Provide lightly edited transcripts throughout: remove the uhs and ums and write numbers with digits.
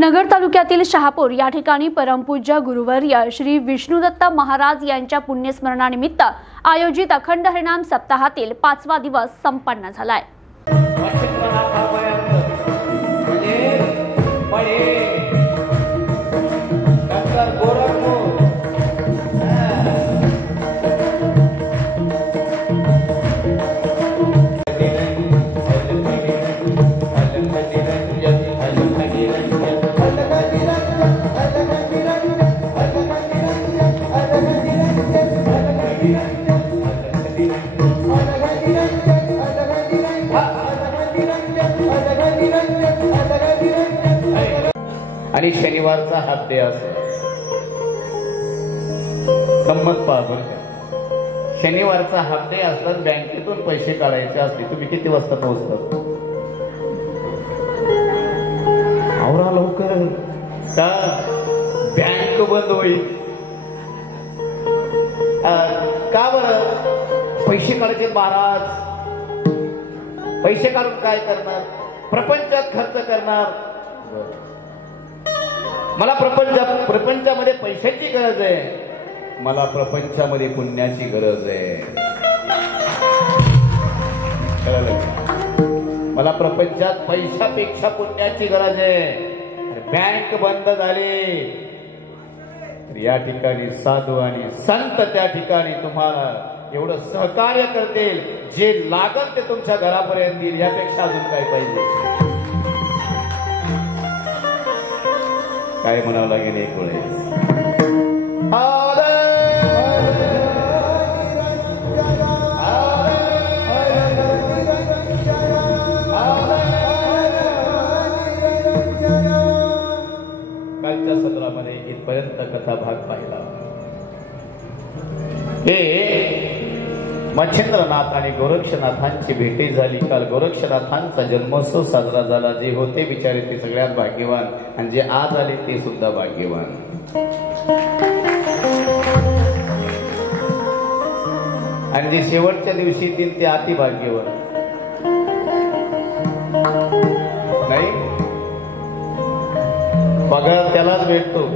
नगर तालुक्यातील शहापूर या ठिकाणी परमपूज्य गुरुवर्य श्री विष्णुदत्त महाराज यांच्या पुण्यस्मरणानिमित्त आयोजित अखंड हरिनाम सप्ताहातील 5वा दिवस संपन्न झालाय। आणि शनिवारचा हाफ डे असतो। गंमत पहा बरं, शनिवारचा हाफ डे असतात, बँकेतून पैसे काढायचे असते। तुम्ही किती वाजता पोहोचतात? आवरा लवकर का बँक बंद होईल का बरं? पैसे काढायचे महाराज, पैसे काढून काय करणार? प्रपंचात खर्च करणार। मला प्रपंचामध्ये पैशाची गरज आहे, मला प्रपंचामध्ये पुण्याची गरज आहे। मला प्रपंचात पैशापेक्षा पुण्याची गरज आहे। बँक बंद झाली, या ठिकाणी साधू आणि संत त्या ठिकाणी तुम्हाला एवढं सहकार्य करतील, जे लागत ते तुमच्या घरापर्यंत येईल। यापेक्षा अजून काय पाहिजे? काय म्हणावं लागेल एक वेळेस? कालच्या सत्रामध्ये इथपर्यंत कथा भाग पाहिला। हे मच्छिंद्रनाथ आणि गोरक्षनाथांची भेटी झाली। काल गोरक्षनाथांचा जन्मोत्सव साजरा झाला। जे होते बिचारे ते सगळ्यात भाग्यवान, आणि जे आज आले ते सुद्धा भाग्यवान। आणि जे शेवटच्या दिवशी येतील ते अति भाग्यवान। नाही, पगार त्यालाच भेटतो,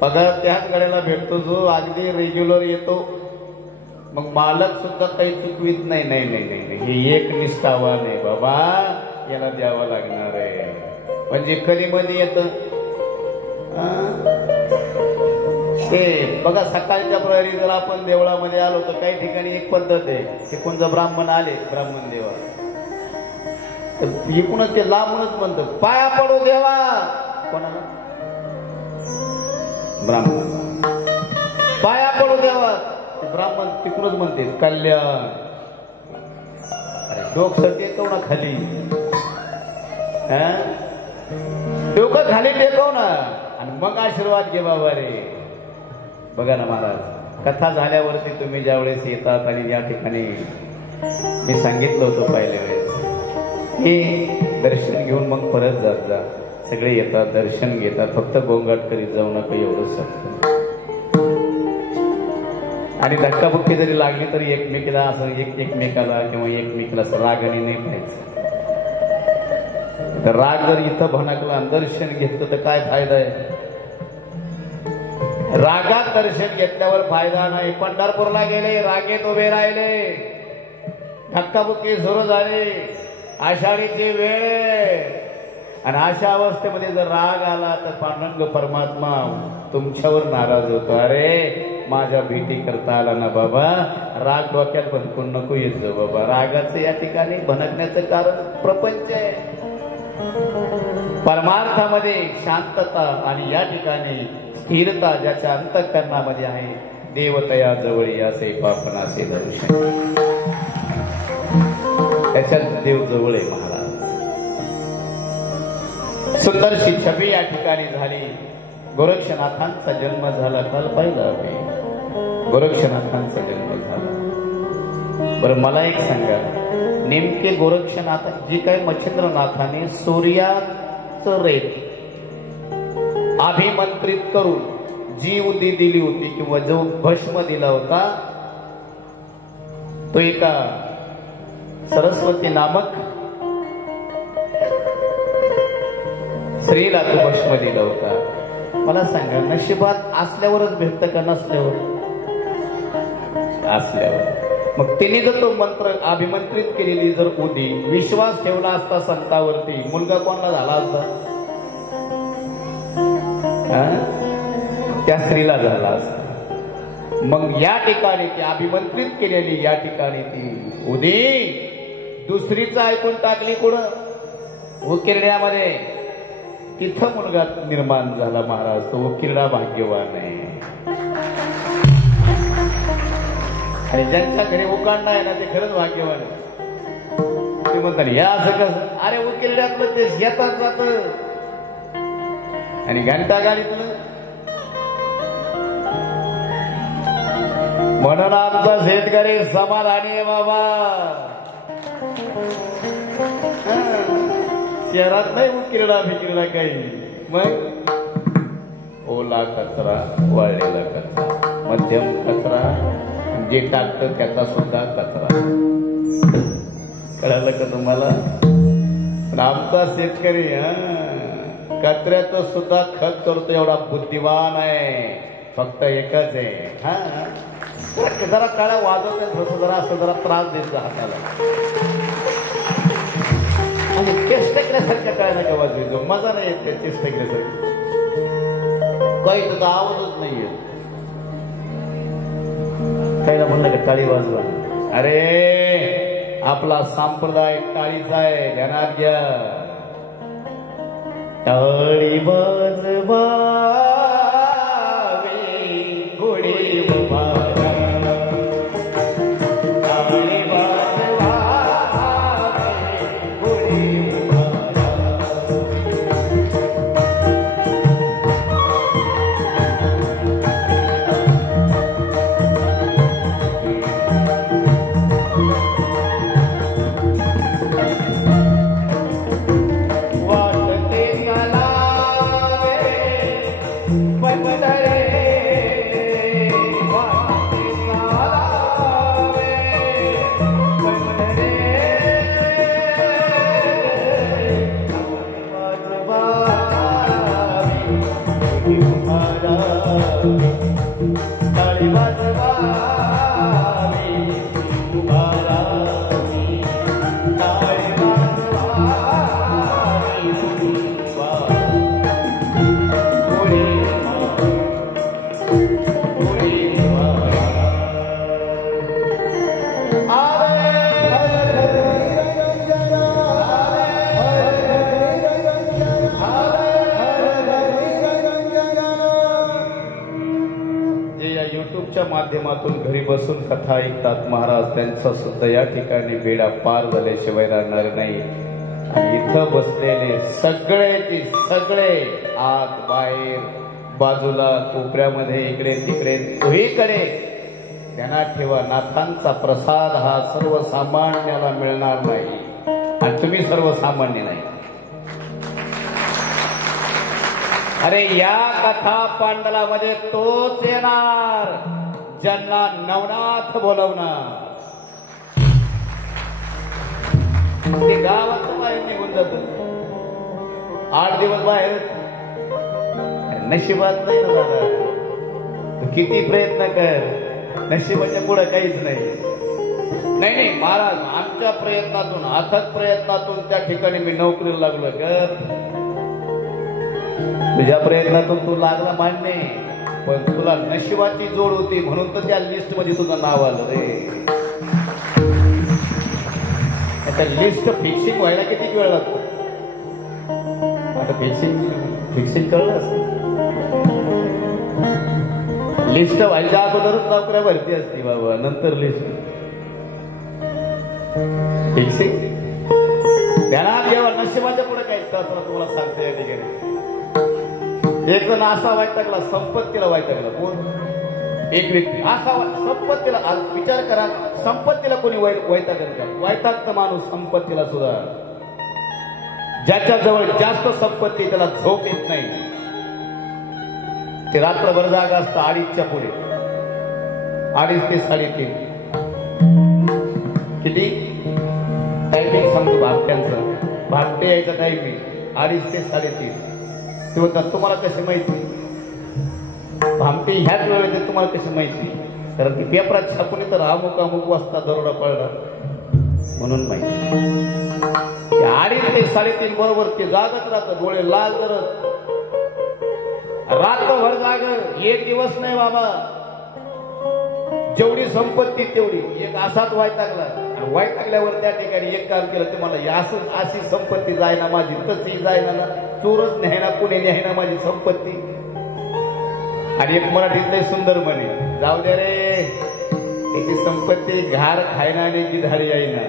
पगार त्याच गड्याला भेटतो जो अगदी रेग्युलर येतो। मग मालक सुद्धा काही चुकवित नाही। नाही नाही नाही, हे एक निष्ठावान आहे बाबा, याला द्यावं लागणार आहे। म्हणजे कधी मध्ये येत ते बघा, सकाळच्या प्रहरी जर आपण देवळामध्ये आलो तर काही ठिकाणी एक पद्धत आहे की कोणतं ब्राह्मण आले, ब्राह्मण देवा, तर इकडूनच ते लांबूनच म्हणतात पाया पडो देवा। कोणाला? ब्राह्मण पाया पडो देवा। ब्राह्मण तिकडूनच म्हणते कल्याण। डोकं टेकव ना खाली, डोकं खाली टेकव ना, आणि मग आशीर्वाद घे बाबा रे। बघा ना महाराज, कथा झाल्यावरती तुम्ही ज्यावेळेस येतात आणि या ठिकाणी मी सांगितलं होतं पहिल्या वेळेस की दर्शन घेऊन मग परत जात जा। सगळे येतात, दर्शन घेतात, फक्त गोंगाट करीत जाऊ नका, एवढंच सांगतो। आणि धक्काबुक्की जरी लागली तरी एकमेकीला असं एकमेकाला किंवा एकमेकीला असं रागाने नाही पाहायचं। तर राग जर इथं भडकला, दर्शन घेतलं तर काय फायदा आहे? रागात दर्शन घेतल्यावर फायदा नाही। पंढरपूरला गेले, रागेत उभे राहिले, धक्काबुक्की सुरू झाली, आषाढीची वेळ, आणि अशा अवस्थेमध्ये जर राग आला तर पांडुरंग परमात्मा तुमच्यावर नाराज होतो। अरे माझ्या भेटी करता आला ना बाबा, राग डोक्यात भनकून नको येत जाऊ बाबा। रागाचं या ठिकाणी भनकण्याचं कारण प्रपंच आहे। परमार्थामध्ये शांतता आणि या ठिकाणी स्थिरता ज्याच्या अंतःकरणामध्ये आहे, देवतया जवळ असे पापनासे दर्शन, त्याच्यात देव जवळ आहे महाराज। सुंदरशी छबी या ठिकाणी झाली। गोरक्षनाथांचा जन्म झाला, काल पाहिला आम्ही, गोरक्षनाथांचा जन्म झाला। बरं मला एक सांगा, नेमके गोरक्षनाथ जी काही मच्छिंद्रनाथाने सूर्याचं रेत अभिमंत्रित करून जी उदी दिली होती किंवा जो भस्म दिला होता, तो एका सरस्वती नामक स्त्रीला तू भस्म दिलं होता. मला सांगा, नशिबात असल्यावरच भेटतं का नसल्यावर? असल्यावर. मग तिने जर तो मंत्र अभिमंत्रित केलेली जर उदी विश्वास ठेवला असता संतावरती, मुलगा कोणाला झाला असता? त्या स्त्रीला झाला असता. मग या ठिकाणी ती अभिमंत्रित केलेली या ठिकाणी ती उदी दुसरीचं ऐकून टाकली कुठं? उकिरड्यामध्ये. तिथं मुलगा निर्माण झाला महाराज. तो उकिरडा भाग्यवान आहे. आणि ज्यांच्या घरी उकांडा आहे ना ते खरंच भाग्यवान आहे. ते म्हणतात या असं कसं? अरे उकिरड्यातलं ते शेतात जात आणि घंटा गाडीतलं. म्हणून आमचा शेतकरी समाधानी आहे बाबा. शहरात नाही उकिरडा बिकिरडा काही. मग ओला कचरा, वाळलेला कचरा, मध्यम कचरा, जे टाकतं त्याचा सुद्धा कचरा. कळालं का तुम्हाला? पण आमचा शेतकरी कचऱ्याचं सुद्धा खत करतो एवढा बुद्धिवान आहे. फक्त एकच आहे, जरा काळा वाजवत जरा असं जरा त्रास देत हाताला आणि चेष्ट केल्यासारख्या काय ना केव्हा देतो. मजा नाही येत त्या चेष्ट केल्यासारखं. काही तुझा आवाजच नाहीये. काहीला म्हणलं का टाळी वाजवा? अरे आपला संप्रदाय टाळीचा आहे, ध्यानात घ्या. टाळी वाजवा घोडी उभा. माध्यमातून घरी बसून कथा ऐकतात महाराज, त्यांचा सुद्धा या ठिकाणी बेडा पार झाल्याशिवाय राहणार नाही. आणि इथं बसलेले सगळे सगळे आत बाहेर बाजूला कोपऱ्यामध्ये इकडे तिकडे दोहीकडे त्यांना ठेवा. नाथांचा प्रसाद हा सर्वसामान्याला मिळणार नाही आणि तुम्ही सर्वसामान्य नाही. अरे या कथा पांडलामध्ये तोच येणार ज्यांना नवनाथ बोलवणार. ते गावात बाहेर निघून जात 8 दिवस बाहेर. नशिबात नाही ना दादा. किती प्रयत्न कर, नशिबाच्या पुढे काहीच नाही. नाही महाराज, आमच्या प्रयत्नातून अथक प्रयत्नातून त्या ठिकाणी मी नोकरीला लागलो. कर तुझ्या प्रयत्नातून तू लागला मान्य, पण तुला नशिबाची जोड होती म्हणून तर त्या लिस्ट मध्ये तुझं नाव आलं रे. आता लिस्ट फिक्सिंग व्हायला किती वेळ लागतो? आता फिक्सिंग कळलं. लिस्ट व्हायच्या अगोदरच नोकऱ्या भरती असते बाबा, नंतर लिस्ट फिक्सिंग. त्यांना जेव्हा नशिबाच्या पुढे काही तुम्हाला सांगते या ठिकाणी. एक जण असा वैतागला, संपत्तीला वैतागला. कोण? एक व्यक्ती असा संपत्तीला. विचार करा, संपत्तीला कोणी वैतागल का? वैतागतं माणूस संपत्तीला सुद्धा. ज्याच्याजवळ जास्त संपत्ती त्याला झोप येत नाही. ते रात्रभर जागा असतं 2:30च्या पुढे. 2:30 ते 3:30 किती टायमिंग सांगतो भागट्यांचं. भागटे यायचं टायमिंग 2:30 ते 3:30. ते म्हणतात तुम्हाला कशी माहिती भामटी ह्याच वेळेत तुम्हाला कशी माहिती कारण की पेपरात छापून तर अमुक वाजता दरोडा पडला म्हणून माहिती 2.5 ते 3.5 बरोबर ते जागत राहतं डोळे लाल करत रात्रभर जाग एक दिवस नाही बाबा जेवढी संपत्ती तेवढी एक असाच वैतागला आणि वैतागल्यावर त्या ठिकाणी एक काम केलं ते मला अशी संपत्ती जायना माझी तशी जायना ना चोरच न्यायना पुणे न्यायना माझी संपत्ती आणि एक मराठीतले सुंदर म्हणे जाऊ दे रे याची संपत्ती घार खायना आणि गिधाड यायना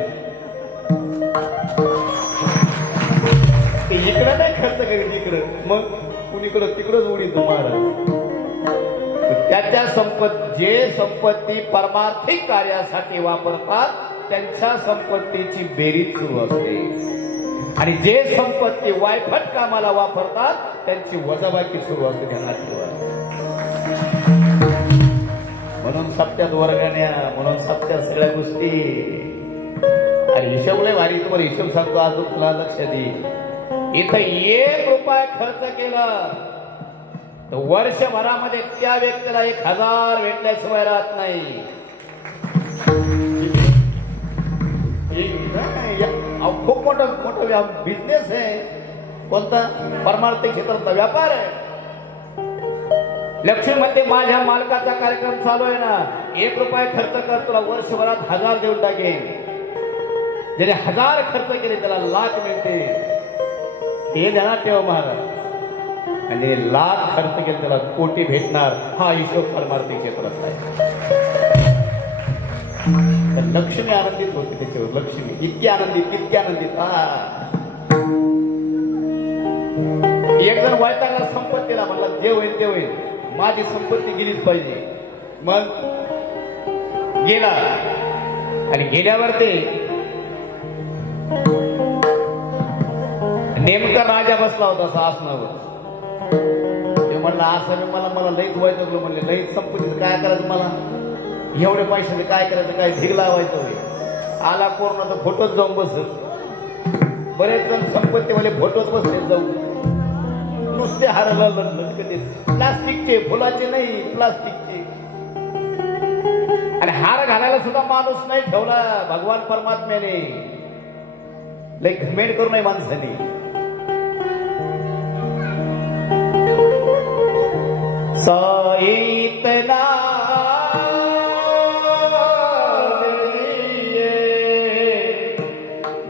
इकडं नाही खर्च करीत इकडं मग कुणीकडं तिकडंच उडीत महाराज त्याच्या जे संपत्ती परमार्थिक कार्यासाठी वापरतात त्यांच्या संपत्तीची बेरीज सुरू असते आणि जे संपत्ती वायफट कामाला वापरतात त्यांची वजाबाकी सुरू असते ध्यानात ठेवा म्हणून सप्त्यात वर्गण्या म्हणून सप्त्यात सगळ्या गोष्टी आणि हिशोब लय भारी तुम्हाला हिशोब सांगतो अजून तुला लक्ष दे इथं 1 रुपया खर्च केला तर वर्षभरामध्ये त्या व्यक्तीला 1000 भेटल्याशिवाय राहत नाही खूप मोठा बिझनेस आहे कोणता परमार्थिक क्षेत्रातला व्यापार आहे लक्ष्मी मध्ये माझ्या मालकाचा कार्यक्रम चालू आहे ना 1 रुपया खर्च कर तुला वर्षभरात 1000 देऊन टाकेन ज्याने 1000 खर्च केले त्याला लाख मिळते हे ध्यानात ठेवा महाराज आणि लाख खर्च केले त्याला कोटी भेटणार हा हिशोब परमार्थिक क्षेत्रात आहे तर लक्ष्मी आनंदित होते त्याच्यावर लक्ष्मी इतकी आनंदित एक जण वैतागला संपत्तीला म्हणला जे होईल ते होईल माझी संपत्ती गेलीच पाहिजे मग गेला आणि गेल्यावर ते नेमका राजा बसला होता आसनावर ते म्हणलं असं मला लईच व्हायचं म्हणले लईच संपत्तीचं काय करायचं मला एवढे पैशाने काय करायचं काय ढीग लावायचं आला कोरोना तर फोटोच जाऊन बसत बरेच जण संपत्तीवाले फोटोच बसले जाऊन नुसते हाराला लटकते प्लास्टिकचे फुलाचे नाही प्लास्टिकचे आणि हार घालायला सुद्धा माणूस नाही ठेवला भगवान परमात्म्याने लई घमेंड करू नये माणसाने साईतना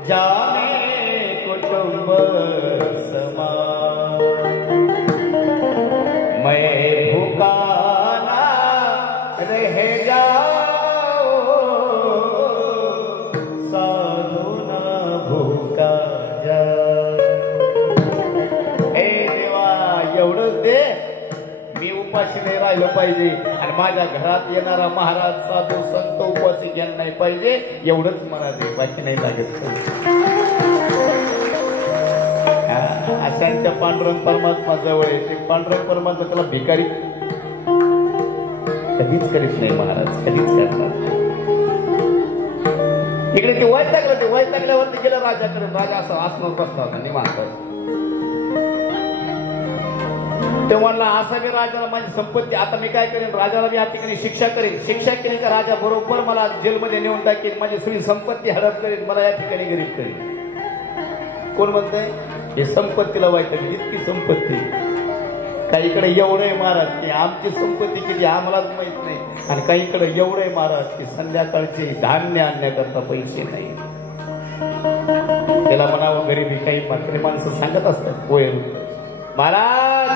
जाने कुटुंब समा मैं भूखा ना रह जाओ साधू ना भूखा जा हे देवा एवढंच दे मी उपाशी नाही राहिलं पाहिजे आणि माझ्या घरात येणारा महाराज साधू संत उपाशी ज्ञान नाही पाहिजे एवढंच मला दे बाकी नाही लागत अशांच्या पांडुरंग परमात्मा जवळ आहे ते पांडुरंग परमात्मा त्याला भिकारी कधीच करीत नाही महाराज कधीच करणार इकडे ते वैतागल्यावरती गेलं राजाकडे राजा असं आसनावर बसला होता निवांत ते म्हणला असा मी राजाला माझी संपत्ती आता मी काय करेन राजाला मी या ठिकाणी शिक्षा करेन शिक्षा केली का राजा बरोबर मला जेलमध्ये नेऊन टाकेल माझी सगळी संपत्ती हडप करेन मला या ठिकाणी गरीब करेन कोण म्हणतंय हे संपत्तीला वाईट इतकी संपत्ती काहीकडे एवढं आहे महाराज की आमची संपत्ती किती आम्हालाच माहित नाही आणि काहीकडे एवढं आहे महाराज की संध्याकाळचे धान्य आणण्याकरता पैसे नाही त्याला म्हणावं गरीबी काही म्हातारी माणसं सांगत असतात पोहे महाराज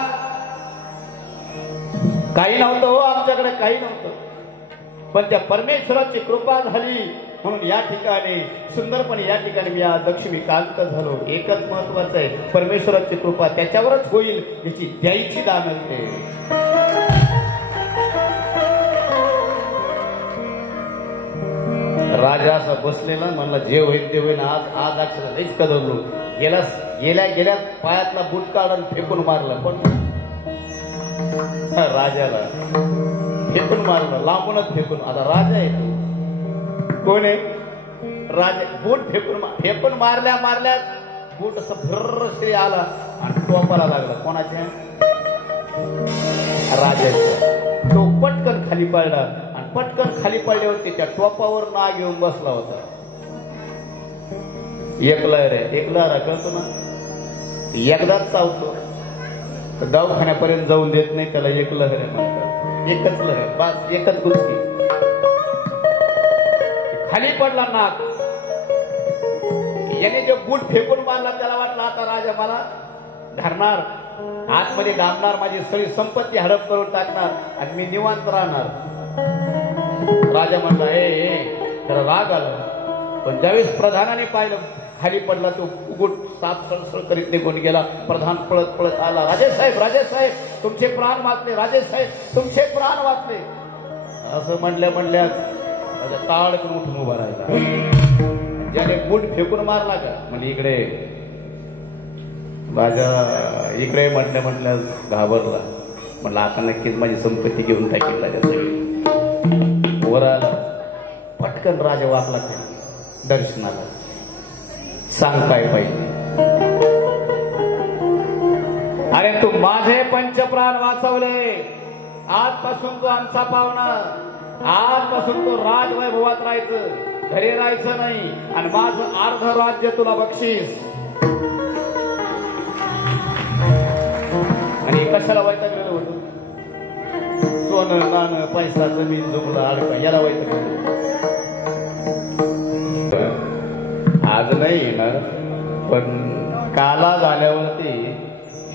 काही नव्हतं हो आमच्याकडे काही नव्हतं पण त्या परमेश्वराची कृपा झाली म्हणून या ठिकाणी सुंदरपणे या ठिकाणी मी आज लक्ष्मीकांत झालो एकच महत्वाचं आहे परमेश्वराची कृपा त्याच्यावरच होईल याची द्यायची दान असते राजा असा बसलेला म्हणला जे होईल ते होईल आज अक्षर लईच कदरलो गेल्या पायातला बूट काढून फेकून मारला पण राजाला फेकून मारलं लांबूनच फेकून आता राजा आहे कोण आहे राजा बूट फेकून मारल्या बूट असं भर्रश्री आला आणि टोपाला लागला. कोणाच्या? राजाच्या. तो पटकन खाली पडला आणि पटकन खाली पडल्यावरती त्या टोपावर नाग येऊन बसला होता. एकला कळतो ना, एकदाच चावतो तर दवाखान्यापर्यंत जाऊन देत नाही त्याला. एक लहर म्हणतात, एकच लहर, बस एकच गुस्ती. खाली पडला नाग. याने जो बूट फेकून मारला त्याला वाटलं आता राजा मला धरणार, आतमध्ये डांबणार, माझी सगळी संपत्ती हडप करून टाकणार आणि मी निवांत राहणार. राजा म्हणला ए त्याला राग आला. पण ज्यावेळेस प्रधानाने पाहिलं खाली पडला तो बूट साप सळसळ करीत निघून गेला. प्रधान पळत पळत आला. राजेसाहेब तुमचे प्राण वाचले, राजेसाहेब तुमचे प्राण वाचले. असं म्हणल्या ताळ करून उठून उभा राहिला. ज्याने बूट फेकून मारला का म्हणजे इकडे राजा इकडे म्हटल्या घाबरला. म्हणलं आता नक्कीच माझी संपत्ती घेऊन टाकेल राजा. सगळी वर आला. पटकन राजा वाचला खाली दर्शनाला. सांग काय पाहिजे? अरे तू माझे पंचप्राण वाचवले, आजपासून तू आमचा पाहुणा, आजपासून तू राजवैभवात राहायचं, घरी राहायचं नाही आणि माझं अर्ध राज्य तुला बक्षीस. आणि कशाला वैतागलेलं होतं? सोनं नाणं पैसा जमीन जुमला अडका याला वैतागलेलं. आज नाही ना पण काला झाल्यावरती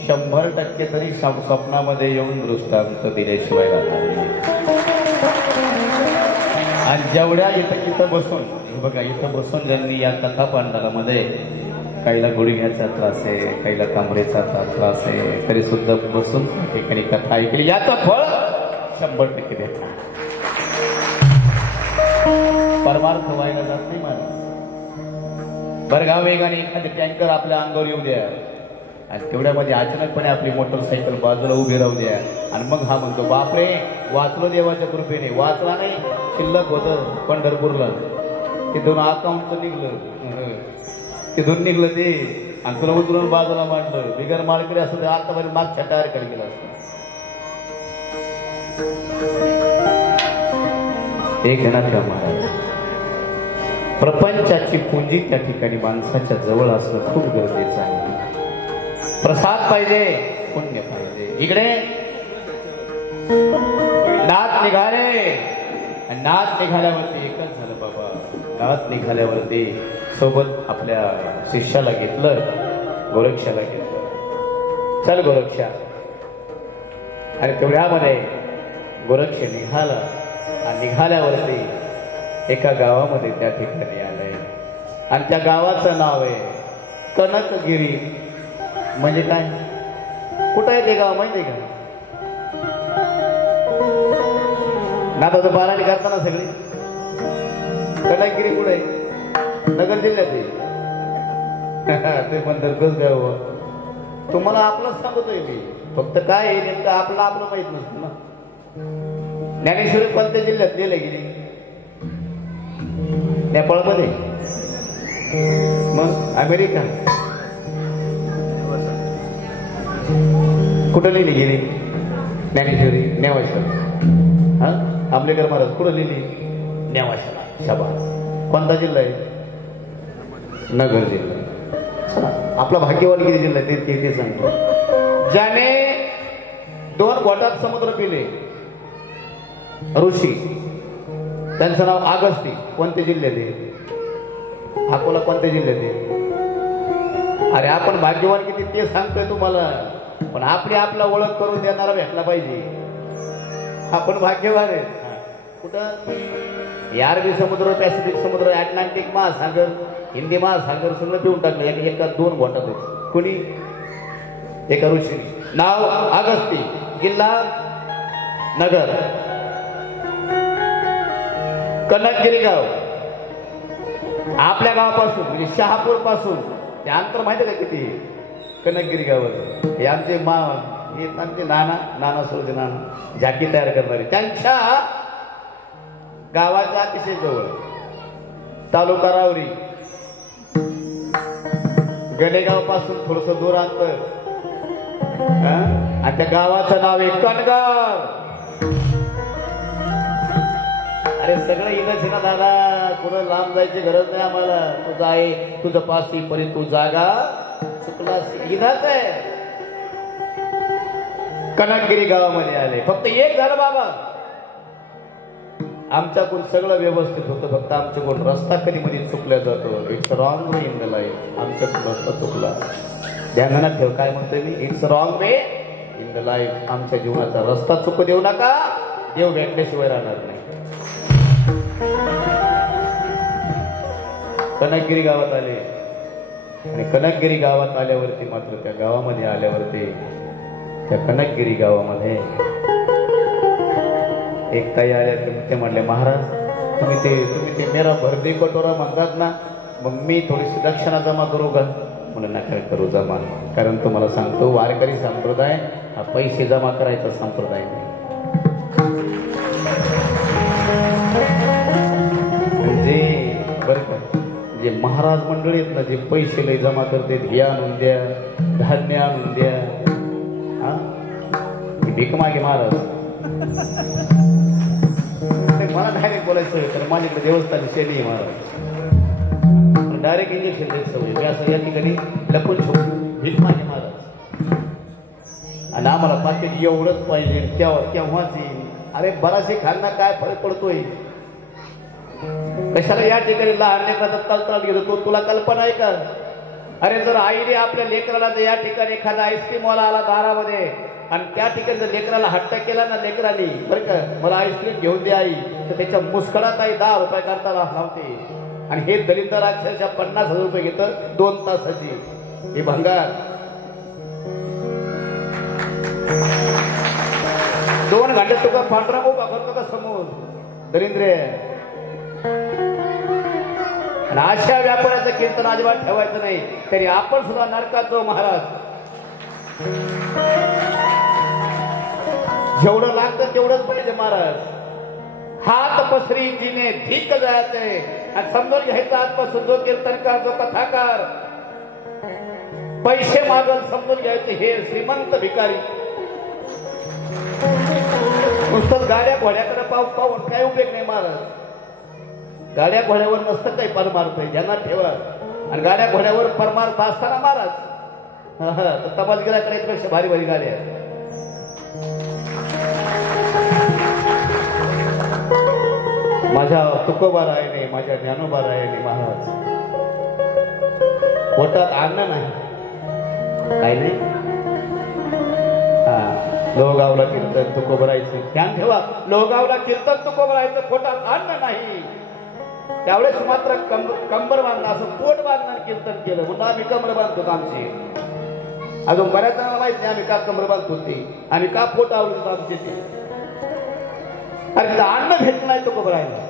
100% तरी स्वप्नामध्ये येऊन दृष्टांत दिल्याशिवाय आणि जेवढ्या इथं बसून बघा इथं बसून ज्यांनी या कथा पांडवामध्ये काहीला गुडघ्याचा त्रास आहे, काहीला कमरेचा त्रास आहे, तरी सुद्धा बसून ठिकाणी कथा ऐकली याचं फळ 100% भेटणार. परमार्थ व्हायला जात नाही माणूस. बरगाव वेगाने एखादी टँकर आपल्या अंगावर येऊ द्या आणि तेवढ्यामध्ये अचानकपणे आपली मोटरसायकल बाजूला उभी राहू द्या आणि मग हा म्हणतो बापरे वाचलो देवाच्या कृपेने. वाचला नाही, शिल्लक होतं पंढरपूरला. तिथून अकाउंट निघलं, तिथून निघलं ते आणि तुला उचलून बाजूला मांडलं. बिगर मालकरी असं आतापर्यंत मागच्या तयार केला गेला असतं. हे घेण्यात का महाराज? प्रपंचाची पुंजी त्या ठिकाणी माणसाच्या जवळ असणं खूप गरजेचं आहे. प्रसाद पाहिजे, पुण्य पाहिजे. इकडे नाथ निघाले, नाथ निघाल्यावरती एकच झालं बाबा. नाथ निघाल्यावरती सोबत आपल्या शिष्याला घेतलं, गोरक्षाला घेतलं. चल गोरक्षा. आणि तेवढ्यामध्ये गोरक्ष निघाला आणि निघाल्यावरती एका गावामध्ये त्या ठिकाणी आलंय आणि त्या गावाचं नाव आहे कनकगिरी. म्हणजे काय? कुठं आहे ते गाव माहिती का? नाता तर बाराणी करताना सगळी कनकगिरी कुठे आहे? नगर जिल्ह्यात आहे. ते म्हणतात कस गाव तुम्हाला आपलंच सांगतोय मी. फक्त काय आहे नेमकं आपलं माहित नसतं ना. ज्ञानेश्वरी कोणत्या जिल्ह्यात लिहिलं गेली? नेपाळमध्ये. मग अमेरिका कुठं लिहिली गेली ज्ञानेश्वरी? नेवाशा. हा आंबेडकर महाराज कुठं लिहिली? नेवाशाला. शाबास. कोणता जिल्हा आहे? नगर जिल्हा. आपला भाग्यवान किती जिल्हा आहे ते सांगतो. ज्याने 2 घोटात समुद्र पिले ऋषी, त्यांचं नाव अगस्ती. कोणत्या जिल्ह्यात आहे? अकोला. कोणत्या जिल्ह्यात आहे? अरे आपण भाग्यवान किती ते सांगतोय तुम्हाला, पण आपला ओळख करून देणारा भेटला पाहिजे. आपण भाग्यवान आहे. कुठं? अरबी समुद्र, पॅसिफिक समुद्र, अटलांटिक महासागर, हिंदी महासागर सगळं पिऊन टाकलं एका 2 घोटात. कोणी? एका ऋषी. नाव अगस्ती, जिल्हा नगर, कनकगिरी गाव. आपल्या गावापासून म्हणजे शहापूर पासून ते अंतर माहिती का किती? कनकगिरी गावात हे आमचे आमचे नाना सोडते नाना झाकी तयार करणारे, त्यांच्या गावाच्या अतिशय जवळ. तालुका रावरी, गणेगाव पासून थोडस दूर अंतर, आणि त्या गावाचं नाव आहे कणगाव. अरे सगळं इथंच ना दादा, कुठं लांब जायची गरज नाही आम्हाला. तुझं आहे तुझं पासी परी तू जागा चुकला इथंच आहे. कनकगिरी गावामध्ये आले. फक्त एक झालं बाबा, आमच्याकडून सगळं व्यवस्थित होतं, फक्त आमच्याकडून रस्ता कधी मध्ये चुकल्या जातो. It's wrong way in the life. आमच्याकडून रस्ता चुकला. ध्यानात ठेव काय म्हणतोय मी. It's wrong way in the life. आमच्या जीवनाचा रस्ता चुकू देऊ नका. देव भेटल्याशिवाय राहणार नाही. कनकगिरी गावात आले आणि कनकगिरी गावात आल्यावरती मात्र त्या गावामध्ये आल्यावरती त्या कनकगिरी गावामध्ये एक ताई आल्या. ते म्हणले महाराज तुम्ही ते मेरा भरदी कटोरा म्हणतात ना, मग मी थोडीशी दक्षिणा जमा करू का? म्हणून नका करू जमा, कारण तुम्हाला सांगतो वारकरी संप्रदाय हा पैसे जमा करायचा संप्रदाय नाही. म्हणजे बरं का, जे महाराज मंडळी आहेत ना, जे पैसे लय जमा करते, हे आणून द्या, धान्य आणून द्या, हा भीक मागे महाराज. मला डायरेक्ट बोलायचं तर माझ्याकडे देवस्थान शैली आहे महाराज. डायरेक्ट इंजेक्शन देत सवय. मी असं या ठिकाणी लपून भीक मागे महाराज. आणि आम्हाला पाकिट एवढंच पाहिजे केव्हाच येईल. अरे बराचसे खांना काय फरक पडतोय. कशाला या ठिकाणी लहान लेकराचा तळतळ घेतो, तुला कल्पना आहे का? अरे जर आईने आपल्या लेकराला जर या ठिकाणी एखादा आईस्क्रीम वाला आला दारामध्ये आणि त्या ठिकाणी जर लेकराला हट्ट केला ना लेकराने, बरं का मला आईस्क्रीम घेऊन दे आई, तर त्याच्या मुस्कळात आई 10 रुपये करता लावते. आणि हे दलिंदर अक्षरशः 50,000 रुपये घेतं 2 तासाची. हे भंगार. 2 घंटे तुका पांढरा उभा करतो का समोर दरिंद्रे. आणि अशा व्यापाराचं कीर्तन अजिबात ठेवायचं नाही. तरी आपण सुद्धा नरकात जाऊ महाराज. जेवढं लागतं तेवढंच पाहिजे महाराज. हात पसरी जिने धिक जायचंय आणि समजून घ्यायचं आजपासून जो कीर्तनकार जो कथाकार पैसे मागल समजून घ्यायचे हे श्रीमंत भिकारी. नुसतं गाड्या घोड्याकडे पाहून काय उपयोग नाही महाराज. गाड्या घोड्यावर नसतं काही परमार्थ आहे, ध्यानात ठेवा. आणि गाड्या घोड्यावर परमार्थ असताना महाराज तर तबासगिराकडे पेक्षा भारी भारी गाड्या. माझ्या तुकोबा रायने, माझ्या ज्ञानोबा रायने महाराज पोटात अन्न नाही, काय नाही. लोहगावला कीर्तन तुकोबरायचं ध्यान ठेवा. लोहगावला कीर्तन तुकोबरायचं, पोटात अन्न नाही. त्यावेळेस मात्र कंबर बांधणं, असं पोट बांधणं कीर्तन केलं. म्हणून आम्ही कमर बांधतो. आमची अजून बऱ्याच जणांना माहित नाही आम्ही का कमर बांधतो ते, आम्ही का पोट आवडतो आमचे ते. अरे अन्न भेटलं नाही तुकोबरायला.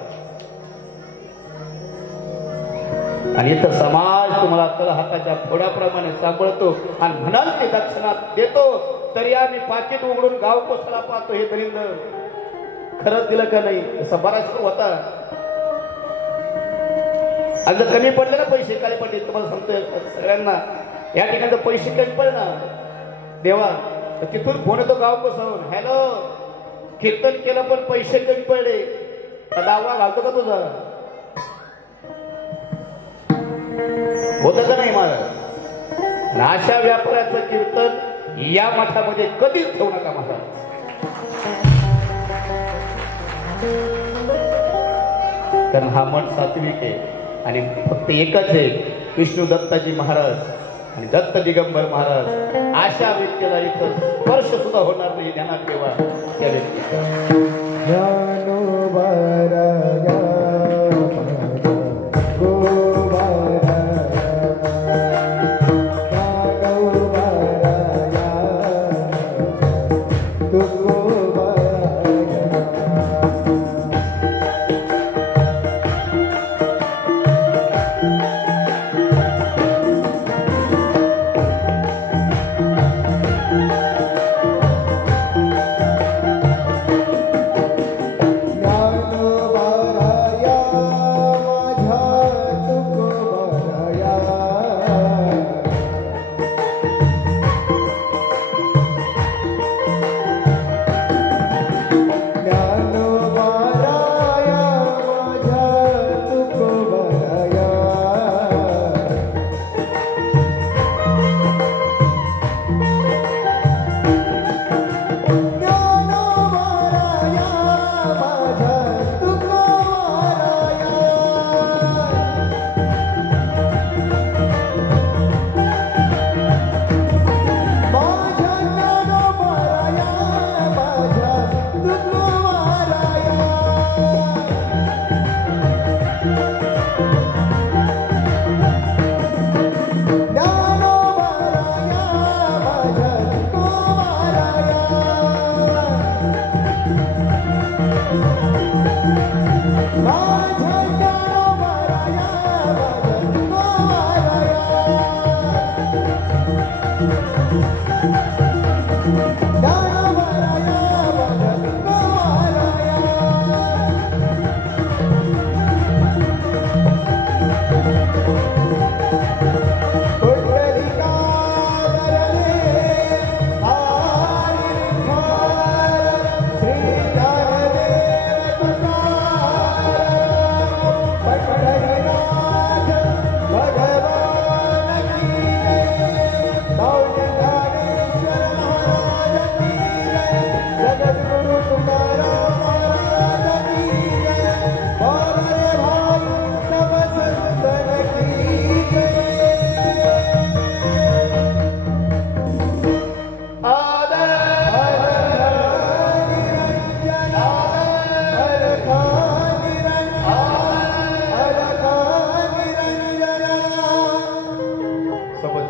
आणि इथं समाज तुम्हाला तळहाताच्या फोडाप्रमाणे सांभाळतो आणि म्हणाल ते दक्षिणा देतो, तरी आम्ही पाकिट उघडून गाव कोसळा पाहतो. हे दरिंदर खरंच दिलं का नाही असं बराच होता. आणि जर कमी पडले ना पैसे, काय पडले तुम्हाला सांगतोय सगळ्यांना, या ठिकाणी पैसे कमी पडले ना देवा, तर तिथून फोन येतो गाव कोसळून, हॅलो कीर्तन केलं पण पैसे कमी पडले, दावा घालतो का तुझा? होतं का नाही महाराज? अशा व्यापाराचं कीर्तन या मठामध्ये कधीच ठेवू नका महाराज. कारण हा मठ सात्विक आहे आणि फक्त एकच आहे, विष्णू दत्ताजी महाराज आणि दत्त दिगंबर महाराज. अशा व्यक्तीला इथं स्पर्श सुद्धा होणार नाही, ध्यानात ठेवा. त्या व्यक्तीचा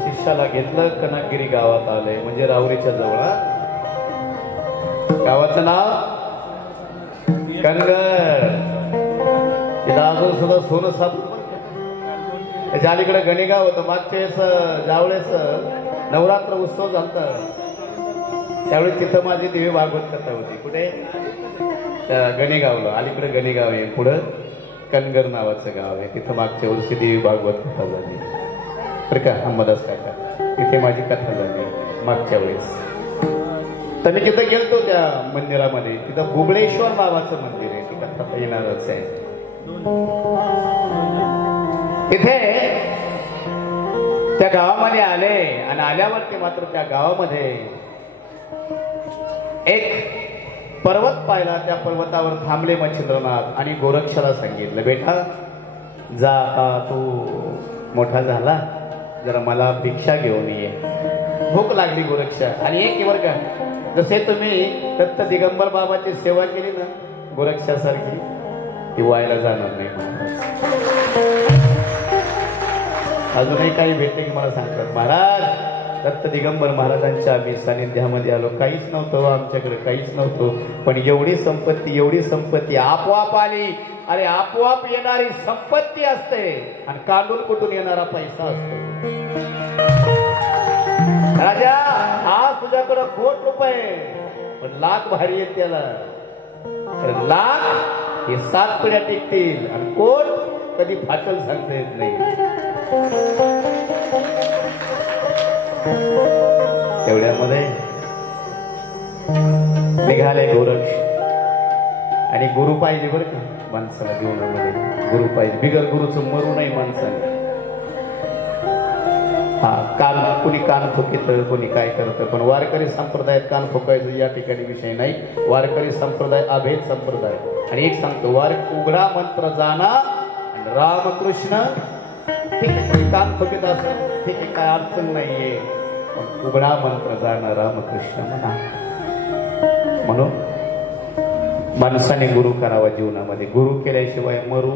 शिष्याला घेतलं, कनकगिरी गावात आले, म्हणजे राहुरीच्या जवळ. गावाचं नाव कनगर. तिथं अजून सुद्धा सोनं सापडलं. त्याच्या अलीकडे गणेगाव होतं. मागच्या वेळेस ज्यावेळेस नवरात्र उत्सव झाला त्यावेळेस तिथं माझी देवी भागवत कथा होती. कुठे? गणेगावला. अलीकडे गणेगाव आहे, पुढं कनगर नावाचं गाव आहे. तिथं मागच्या वर्षी देवी भागवत कथा झाली बरं का, अंबादास काका. तिथे माझी कथा झाली मागच्या वेळेस. तर मी तिथं गेलतो त्या मंदिरामध्ये. तिथं बुबळेश्वर नावाचं मंदिर आहे. ती कथा येणारच आहे. तिथे त्या गावामध्ये आले आणि आल्यावरती मात्र त्या गावामध्ये एक पर्वत पाहिला. त्या पर्वतावर थांबले मच्छिंद्रनाथ आणि गोरक्षाला सांगितलं, बेटा जा, आता तू मोठा झाला, जरा मला भिक्षा घेऊन ये, भूक लागली गोरक्षा. आणि एक वर का, जसे तुम्ही दत्त दिगंबर बाबाची सेवा केली ना गोरक्षासारखी, ती व्हायला जाणार नाही. अजूनही काही भेटले की मला सांगतात, महाराज दत्त दिगंबर महाराजांच्या आम्ही सानिध्यामध्ये आलो, काहीच नव्हतं आमच्याकडे, काहीच नव्हतं, पण एवढी संपत्ती आपोआप आली. अरे आपोआप येणारी संपत्ती असते आणि काढून कुठून येणारा पैसा असतो. राजा आज तुझ्याकडे ₹1 रुपये, पण लाख भारी येत त्याला. लाख हे 7 पिढ्या टिकतील आणि कोट कधी फाटल सांगता येत नाही. तेवढ्यामध्ये निघाले गोरक्ष. आणि गुरु पाहिजे बरं का माणसाला जीवनामध्ये, गुरु पाहिजे. बिगर गुरुचं मरू नाही माणसाने. हा कोणी कान फुकित, कोणी काय करतं, पण वारकरी संप्रदायात कान फुकायचं या ठिकाणी विषय नाही. वारकरी संप्रदाय अभेद संप्रदाय. आणि एक सांगतो, उघडा मंत्र जाणा आणि रामकृष्ण. ठीक आहे, कान फुकित असं ठीक आहे, काय अडचण नाहीये, पण उघडा मंत्र जाणा रामकृष्ण म्हणा. म्हणून माणसाने गुरु करावा जीवनामध्ये. गुरु केल्याशिवाय मरू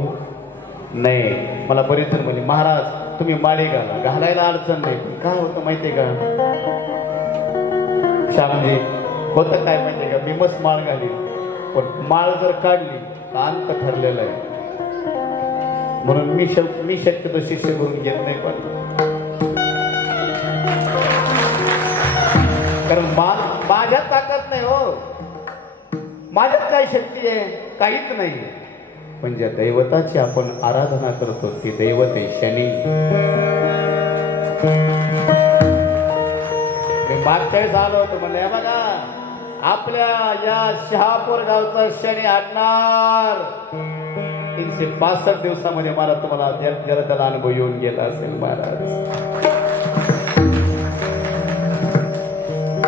नये. मला बरेच जण म्हणजे, महाराज तुम्ही माळी घालायला अडचण नाही, पण काय होतं माहितीये का श्यामजी, होतं काय माहितीये का, मी मस्त माळ घाली, पण माळ जर काढली तर अंत ठरलेलं आहे. म्हणून मी शक्यतो शिष्य करून घेत नाही. पण कारण माझ्यात ताकद नाही हो, माझ्यात काय शक्ती आहे, काहीच नाही. पण ज्या दैवताची आपण आराधना करतो ती दैवत आहे शनी. मी मागच्या वेळेस आलो होतो, म्हणलं बघा आपल्या या शहापूर गावचा शनी हटणार. 365 दिवसामध्ये मला तुम्हाला जलदला अनुभव येऊन गेला असेल महाराज.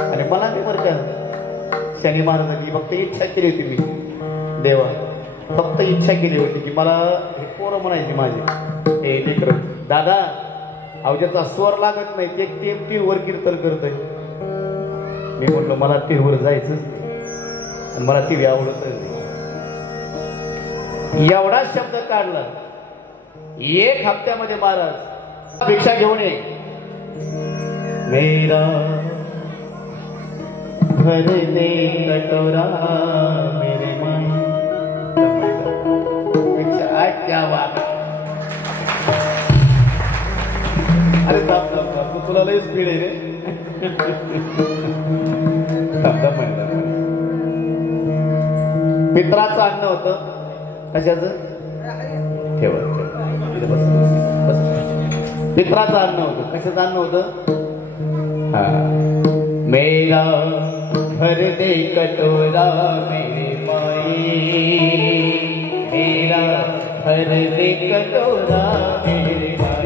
आणि मला ते बरं का शनी महाराजांची फक्त इच्छा केली होती, मी देवा फक्त इच्छा केली होती की मला हे पोरं म्हणायची माझी, हे लेकर दादा अवजाचा स्वर लागत नाही, ते टीव्हीवर कीर्तन करतोय. मी म्हणलो मला टीव्हीवर जायचं आणि मला टीव्ही आवडत नाही. एवढा शब्द काढला. 1 हप्त्यामध्ये महाराज भिक्षा घेऊन ये. मेरा भरने कटोरा मेरे मन. भिक्षा क्या बात. अरे थांब थांब थांब, तू तुला लई स्पीड आहे रे. थांब थांब म्हणलं. पित्राचं अन्न होतं. कशाचं? ठेव इथे बस बस. पित्राचं अन्न होतं. कशाचं अन्न होतं? हा. मेरा भर दे कटोरा मेरे माई, मेरा भर दे कटोरा मेरे माई.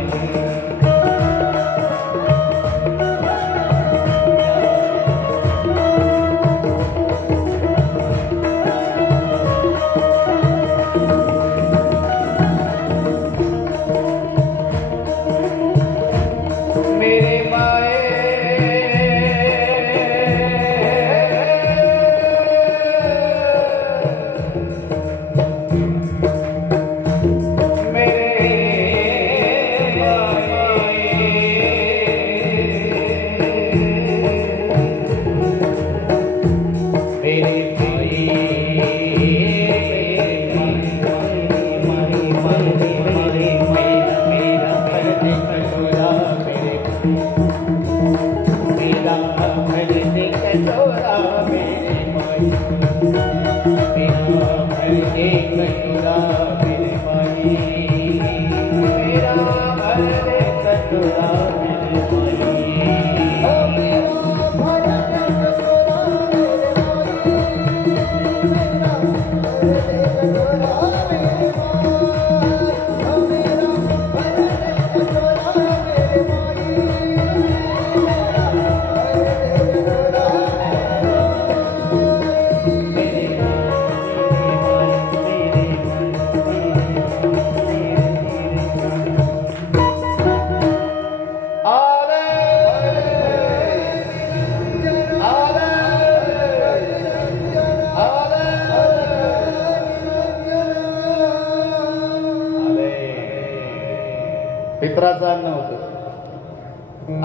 पित्राचं अन्न होतं.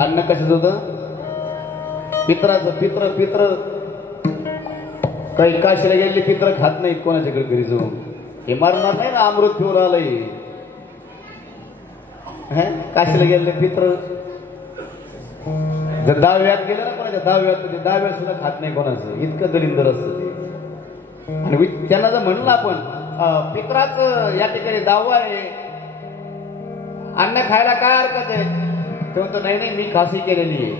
अन्न कशाच होतं? पित्राचं. पित्र पित्र काही काशीला गेले पित्र खात नाहीत कोणाच्याकडे घरी जाऊन. हे मारणार नाही ना, अमृत पिऊन आलंय. काशीला गेले पित्र जर दहाव्यात गेलं ना कोणाच्या दहाव्यात, ते दहाव्यात सुद्धा खात नाही कोणाचं. इतकं दलिंदर असतं ते. आणि त्यांना जर म्हणलं आपण पित्राचं या ठिकाणी दावा आहे, अन्न खायला काय हरकत आहे, ते म्हणतो नाही नाही मी खासी केलेली आहे.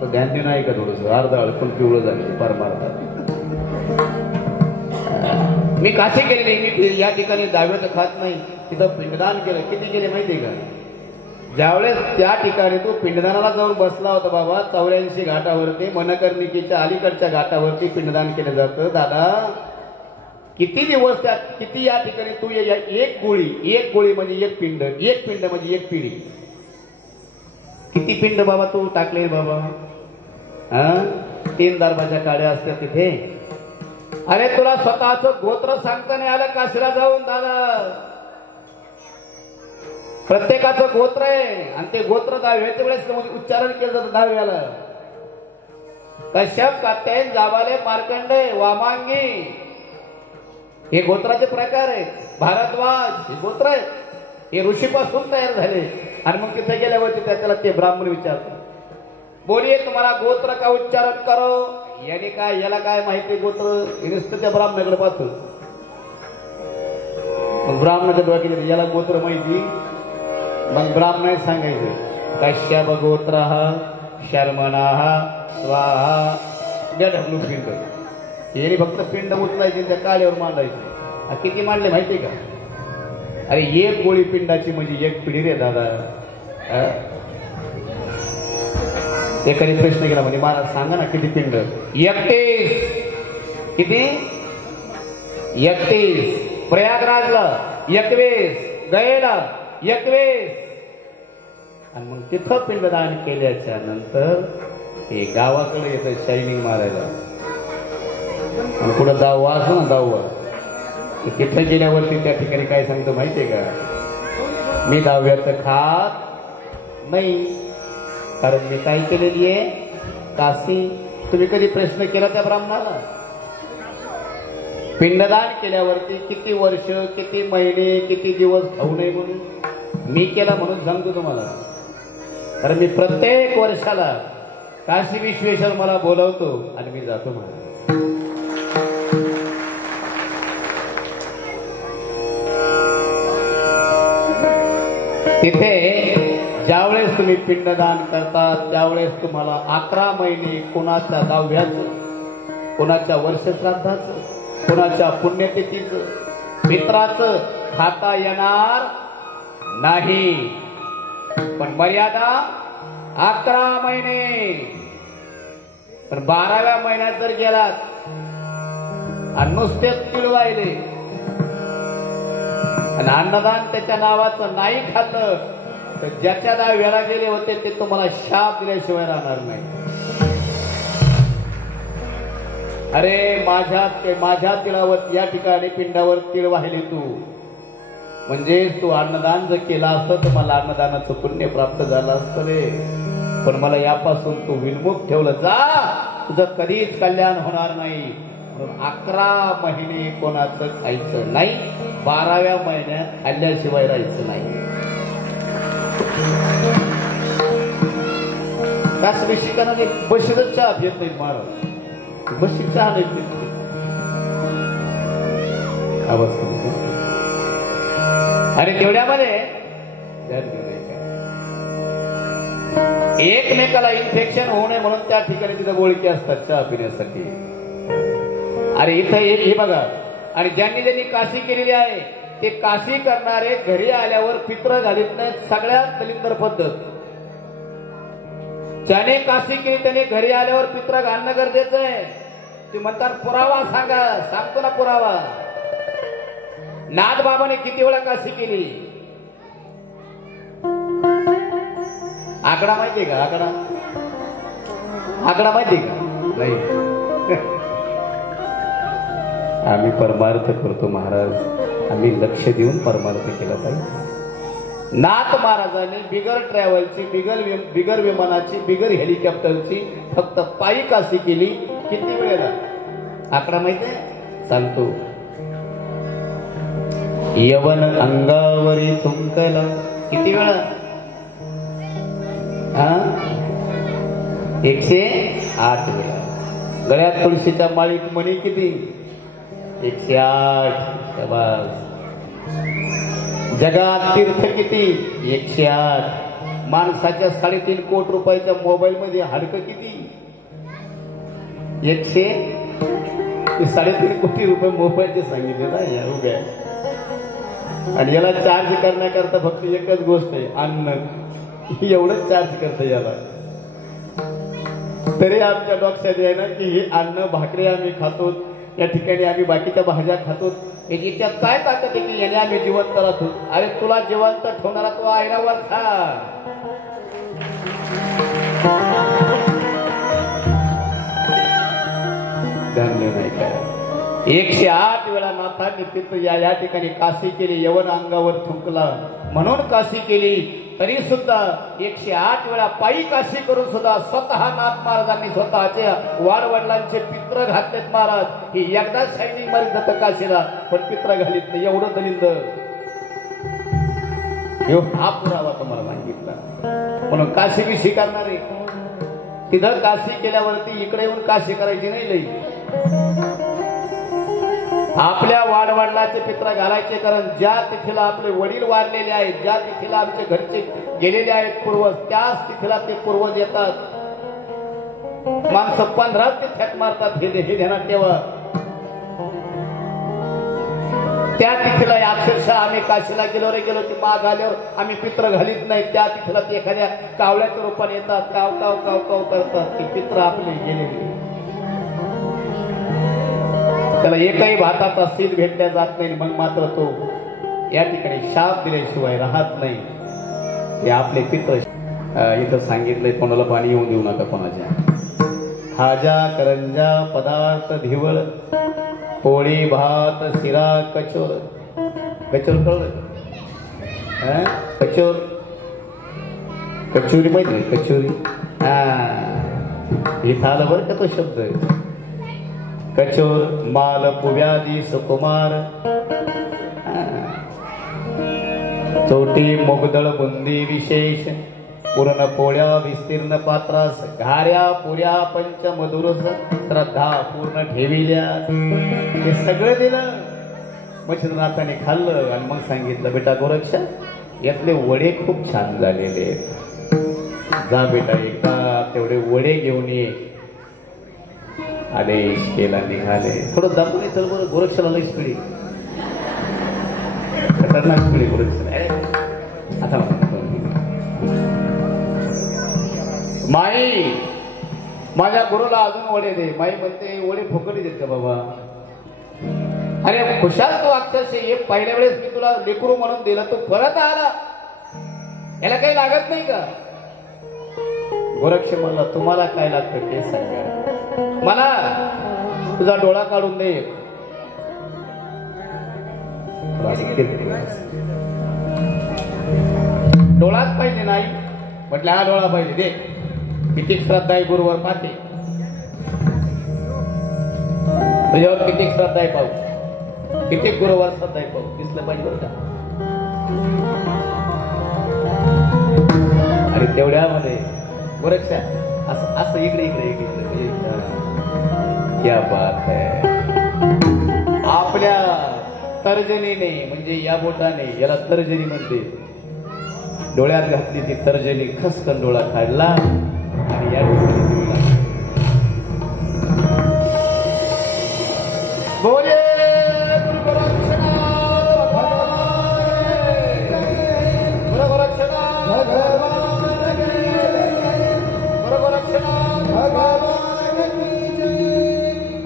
तर ध्यान देऊन आहे का थोडस, अर्धा अडकून पिवळं झाले फार मारतात. मी खासी केलेली, मी या ठिकाणी दहाव्याचं खात नाही. तिथं पिंडदान केलं. किती केले माहितीये का? ज्यावेळेस त्या ठिकाणी तू पिंडदानाला जाऊन बसला होता बाबा, 84 घाटावरती मनकर्णिकेच्या अलीकडच्या घाटावरती पिंडदान केलं जातं. दादा किती दिवस त्या, किती या ठिकाणी तू एक गोळी म्हणजे एक पिंड म्हणजे एक पिढी. किती पिंड बाबा तू टाकले बाबा? 3 दरबाच्या काड्या असतात तिथे. अरे तुला स्वतःच गोत्र सांगता नाही आलं काशीला जाऊन? दादा प्रत्येकाचं गोत्र आहे आणि ते गोत्र दहाव्याच्या वेळेस उच्चारण केलं जातं. दहाव्याला कश्यप, कात्यायन, जाबाले, मार्कंडे, वामांगी हे गोत्राचे प्रकार आहेत. भारद्वाज हे गोत्र आहेत. हे ऋषीपासून तयार झाले. आणि मग तिथे गेल्यावरती त्याला ते ब्राह्मण विचारतात, बोलिये तुम्हाला गोत्र का उच्चारण करो? याने काय, याला काय माहिती गोत्र? नुसतं त्या ब्राह्मणाकडे पाहतो. मग ब्राह्मणाच्या डोक्यात याला गोत्र माहिती. मग ब्राह्मण सांगायचं कश्यप गोत्र शर्मणा स्वाहा ढकलून पिंड. याने फक्त पिंड उचलायचे त्या काड्यावर मांडायचे. किती मांडले माहिती का? अरे एक गोळी पिंडाची म्हणजे एक पिढी रे दादा. एकाने प्रश्न केला म्हणजे मला सांगा ना किती पिंड? 31. किती? 31. प्रयागराजला 21, गयेला 21. आणि मग तिथं पिंडदान केल्याच्या नंतर हे गावाकडे येतं शायनिंग मारायला. आणि पुढे दहावा असो ना, दहावा तिथं गेल्यावरती त्या ठिकाणी काय सांगतो माहितीये का? मी दहाव्याचं खात नाही, कारण मी काय केलेली आहे काशी. तुम्ही कधी प्रश्न केला त्या ब्राह्मणाला? पिंडदान केल्यावरती किती वर्ष, किती महिने, किती दिवस खाऊ नये म्हणून? मी केला म्हणून सांगतो तुम्हाला. तर मी प्रत्येक वर्षाला काशी विश्वेश्वर मला बोलवतो आणि मी जातो महाराज. तिथे ज्यावेळेस तुम्ही पिंडदान करता त्यावेळेस तुम्हाला 11 महिने कोणाच्या दहाव्याचं, कोणाच्या वर्षश्राद्धाचं, कोणाच्या पुण्यतिथीचं, मित्राचं खाता येणार नाही. पण मर्यादा 11 महिने. पण 12व्या महिन्यात जर गेलात आणि नुसतेच तिळवायले आणि अन्नदान त्याच्या नावाचं नाही खाल्लं तर ज्याच्या दहाव्याला गेले होते ते तुम्हाला शाप दिल्याशिवाय राहणार नाही. अरे माझ्या तिळावर या ठिकाणी पिंडावर तिळ वाहिले तू, म्हणजे तू अन्नदान जर केलं असतं तर मला अन्नदानाचं पुण्य प्राप्त झालं असतं रे. पण मला यापासून तू विनमुख ठेवलं, जा तुझं कधीच कल्याण होणार नाही. म्हणून 11 महिने कोणाचं खायचं नाही, 12व्या महिन्यात खाल्ल्याशिवाय राहायचं नाही. त्याच शिकायला बशीतच चहा घेत नाही महाराज, बशीत चहा नाही. आणि तेवढ्यामध्ये एकमेकाला इन्फेक्शन होऊ नये म्हणून त्या ठिकाणी तिथं गोळकी असतात चहा पिण्यासाठी. अरे इथं एक हे बघा, आणि ज्यांनी ज्यांनी काशी केलेली आहे ते काशी करणारे घरी आल्यावर पित्र घालीत नाहीत. सगळ्यात दलिंदर पद्धत. ज्याने काशी केली त्याने घरी आल्यावर पित्र घालणं गरजेचं आहे. ते म्हणतात पुरावा सांगा, सांगतो ना पुरावा. नाथ बाबाने किती वेळा काशी केली आकडा माहितीये का? आकडा माहितीये का? नाही. आम्ही परमार्थ करतो महाराज, आम्ही लक्ष देऊन परमार्थ केला पाहिजे. नाथ महाराजांनी बिगर ट्रॅव्हलची, बिगर विमानाची, बिगर हेलिकॉप्टरची फक्त पायी काशी केली. किती वेळेला आकडा माहितीये? सांगतो. यवन अंगावरी थुंकला. किती वेळा? 108 वेळा. गळ्यात तुळशीच्या माळीत मणी किती? 108. जगात तीर्थ किती? 108. माणसाच्या 3.5 कोटी रुपयाच्या मोबाईल मध्ये हाडकं किती? 3.5 कोटी रुपये मोबाईलचे सांगितले ना या उभ्या. आणि याला चार्ज करण्याकरता फक्त एकच गोष्ट आहे, अन्न. एवढंच चार्ज करतं याला. तरी आमच्या डॉक्टर आहे ना की हे अन्न भाकरी आम्ही खातो, या ठिकाणी आम्ही बाकीच्या भाज्या खातो, याची त्यात काय ताकद आहे की याने आम्ही जिवंत राहतो. अरे तुला जिवंत ठेवणारा तो आयरावर खा. धन्य नाही काय. 108 वेळा नाथांनी तिथं या ठिकाणी काशी केली. यवन अंगावर थुंकला म्हणून काशी केली. तरी सुद्धा 108 वेळा पायी काशी करून सुद्धा स्वतः नाथ महाराजांनी स्वतःचे वाडवडिलांचे पित्र घातलेत. महाराज ही एकदा शायनिंग मारीत जातं काशीला, पण पित्र घालीत नाही. एवढं दलिंद. हा पुरावा तुम्हाला सांगितला. म्हणून काशी बिशी करणारे तिथं काशी केल्यावरती इकडे येऊन काशी करायची नाही. लई आपल्या वाडवडिलाचे पित्र घालायचे. कारण ज्या तिथीला आपले वडील वारलेले आहेत, ज्या तिथीला आमचे घरचे गेलेले आहेत पूर्वज, त्याच तिथीला ते पूर्वज येतात. माणसं 15 तिथ्यात मारतात. हे ध्यानात ठेवा. त्या तिथीला अक्षरशः आम्ही काशीला गेलो की माग आल्यावर आम्ही पित्र घालीत नाही. त्या तिथीला ते एखाद्या कावळ्याच्या रूपाने येतात, काव काव काव काव करतात. ती पित्र आपले गेलेले. त्याला एकही भाताचा सील भेटल्या जात नाही. मग मात्र तो या ठिकाणी शाप दिल्याशिवाय राहत नाही. हे आपले पित्र. इथं सांगितलंय कोणाला पाणी येऊन देऊ नका. कोणाच्या खाजा करंजा पदार्थ धिवळ पोळी भात शिरा कचोर. कचोर कळलं? कचोर कचोरी माहिती नाही? कचोरी इथं आलं बरं का तो शब्द. कचोर माल पुव्यादी सुकुमार चोटी मुगदळ बुंदी विशेष पूर्ण पोळ्या विस्तीर्ण पात्रास घाऱ्या पुऱ्या पंचमधुर श्रद्धा पूर्ण ठेविल्या. हे सगळं दिलं. मच्छिंद्रनाथाने खाल्लं आणि मग सांगितलं, बेटा गोरक्षा यातले वडे खूप छान झालेले आहेत. जा बेटा एकदा तेवढे वडे घेऊन ये. आदेश केला, निघाले. थोडं दाखवून चल बरं. गोरक्षाला लई स्पिडी, खतरनाक स्पिडी गोरक्षाला. आता माई माझ्या गुरुला अजून वडे दे. माई म्हणते वडे फुकटी देत का बाबा? अरे खुशाल तू अक्षरशः हे पहिल्या वेळेस मी तुला लेकरू म्हणून दिलं, तू परत आला, याला काही लागत नाही का? गोरक्ष म्हणला, तुम्हाला काय लागतं ते सांगा. मला तुझा डोळा काढून दे. डोळाच पाहिजे नाही म्हटलं, हा डोळा पाहिजे दे. किती श्रद्धा आहे गुरुवर पाहते, तुझ्यावर किती श्रद्धा आहे पाहू. किती गुरुवर श्रद्धा आहे पाहू. दिसलं पाहिजे बरं का. आणि तेवढ्यामध्ये गोरक्षा असं असं इकडे इकडे इकडे क्या बात है. आपल्या तर्जनीने म्हणजे या बोटाने, याला तर्जनी म्हणते, डोळ्यात घातली ती तर्जनी, खसकन डोळा काढला आणि या डोळ्याने दिला. बोले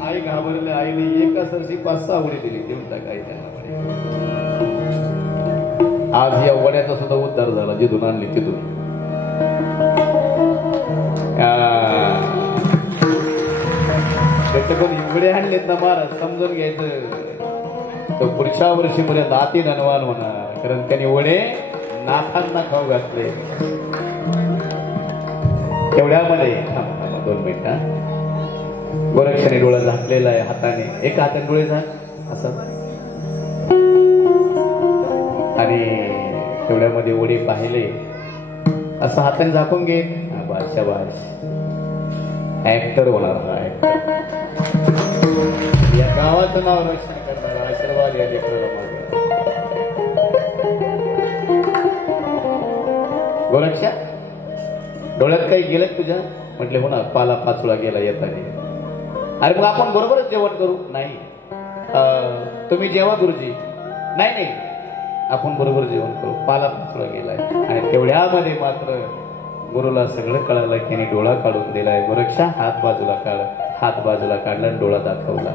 आई घाबरले. आईने एका सरशी 5-6 उडी दिली. देऊन टाकाय त्यांना. आज या वड्याचा सुद्धा उद्धार झाला. जिथून आणली तिथून. पण एवढे आणलेत ना महाराज, समजून घ्यायचं तर पुढच्या वर्षीपर्यंत अति धनवान होणार. कारण त्यांनी वडे नाथांना खाऊ घातले. तेवढ्यामध्ये 2 मिनिटं. गोरक्षाने डोळा झाकलेला आहे हाताने. एका हाताने डोळे झाक असं, आणि तेवढ्यामध्ये वडे पाहिले. असं हाताने झाकून घे. शाबास, ऍक्टर होणार हा. ऍक्टर. या गावाचं नाव रक्षण करणार. आशीर्वाद या लेकराला माझा. गोरक्षा डोळ्यात काही गेलं तुझ्या? म्हटले हो ना, पाला पाचोळा गेला येताना. अरे मग आपण बरोबरच जेवण करू. नाही, तुम्ही जेवा गुरुजी. नाही नाही, आपण बरोबर जेवण करू. पाला पाचोळा गेलाय. आणि तेवढ्यामध्ये मात्र गुरुला सगळं कळालं की डोळा काढून दिलाय. गोरक्षा हात बाजूला काढ. हात बाजूला काढला आणि डोळा दाखवला.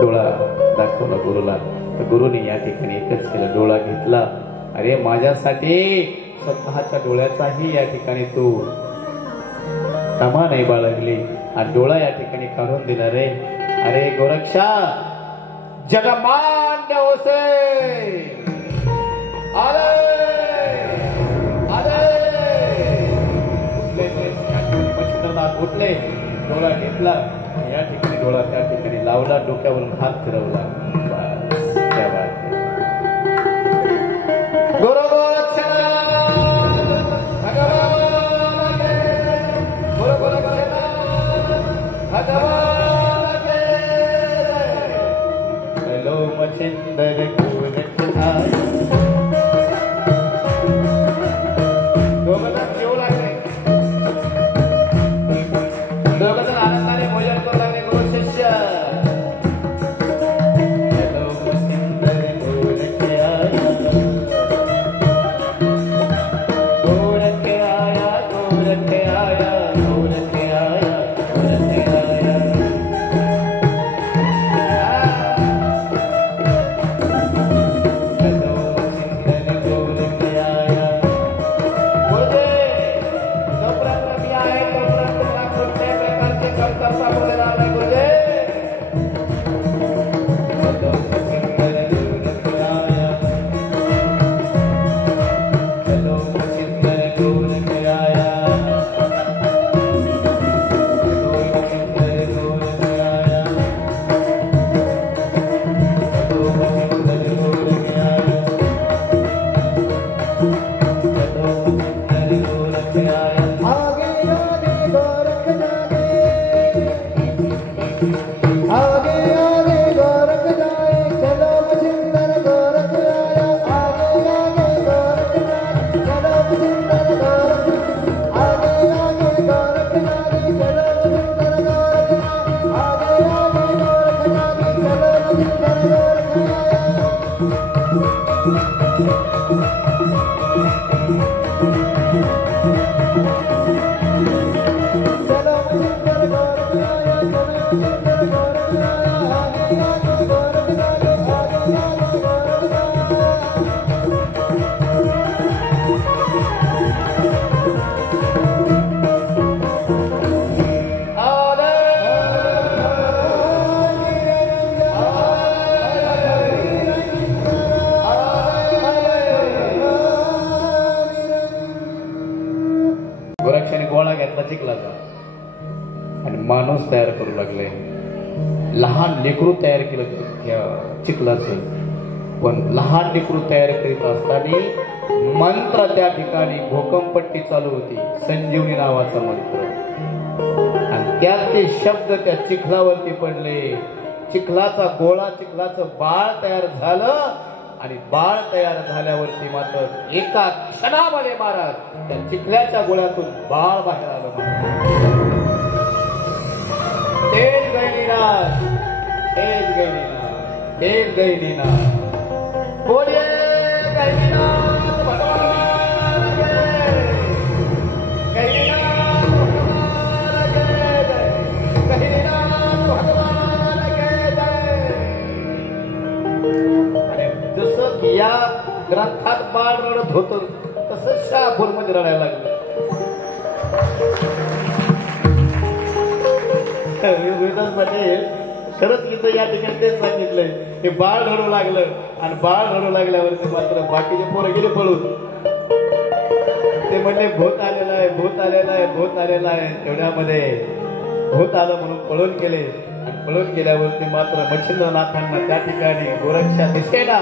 डोळा दाखवला गुरुला. तर गुरुने या ठिकाणी एकच केलं, डोळा घेतला. अरे माझ्यासाठी स्वतःच्या डोळ्याचाही या ठिकाणी तू तमा नाही बाळगली आणि डोळा या ठिकाणी काढून दिला रे. अरे गोरक्षा जगमान्य होसे. अरे अरे मच्छिंद्रनाथ उठले. डोळा घेतला. या ठिकाणी डोळा त्या ठिकाणी लावला. डोक्यावरून हात फिरवला. क्या बात है. मच्छिंद्र गोरक्षा दोघंजण जेवू लागले. दोघंजण आनंदाने भोजन करू लागले. गुरु शिष्य गोळा घेतला चिखलाचा आणि माणूस तयार करू लागले. लहान लेकरू तयार केलं चिखलाचं. पण लहान लेकरू तयार करीत असताना मंत्र त्या ठिकाणी भूकंपट्टी चालू होती, संजीवनी नावाचा मंत्र. आणि त्यात ते शब्द त्या चिखलावरती पडले. चिखलाचा गोळा, चिखलाचं बाळ तयार झालं. आणि बाळ तयार झाल्यावरती मात्र एका क्षणामध्ये महाराज त्या चिखल्याच्या गोळ्यातून बाळ बाहेर आलं. तेज गैनीनाथ, तेज गैनीनाथ, तेज गैनीनाथ, बोलिए गैनीनाथ भगवान जय, गैनीनाथ भगवान जय जय, गैनीनाथ भगवान जय जय. आणि जसं की या ग्रंथात बाळ रडत होतं तसं शहापूर मध्ये रडायला लागलं. शरद गीत या ठिकाणी तेच सांगितलंय की बाळ रडू लागलं. आणि बाळ रडू लागल्यावरती मात्र बाकीचे पोरं गेले पळून. ते म्हणले भूत आलेला आहे, भूत आलेला आहे, भूत आलेला आहे. तेवढ्यामध्ये भूत आलं म्हणून पळून गेले. आणि पळून गेल्यावरती मात्र मच्छिंद्रनाथांना त्या ठिकाणी गोरक्षा दिसेना.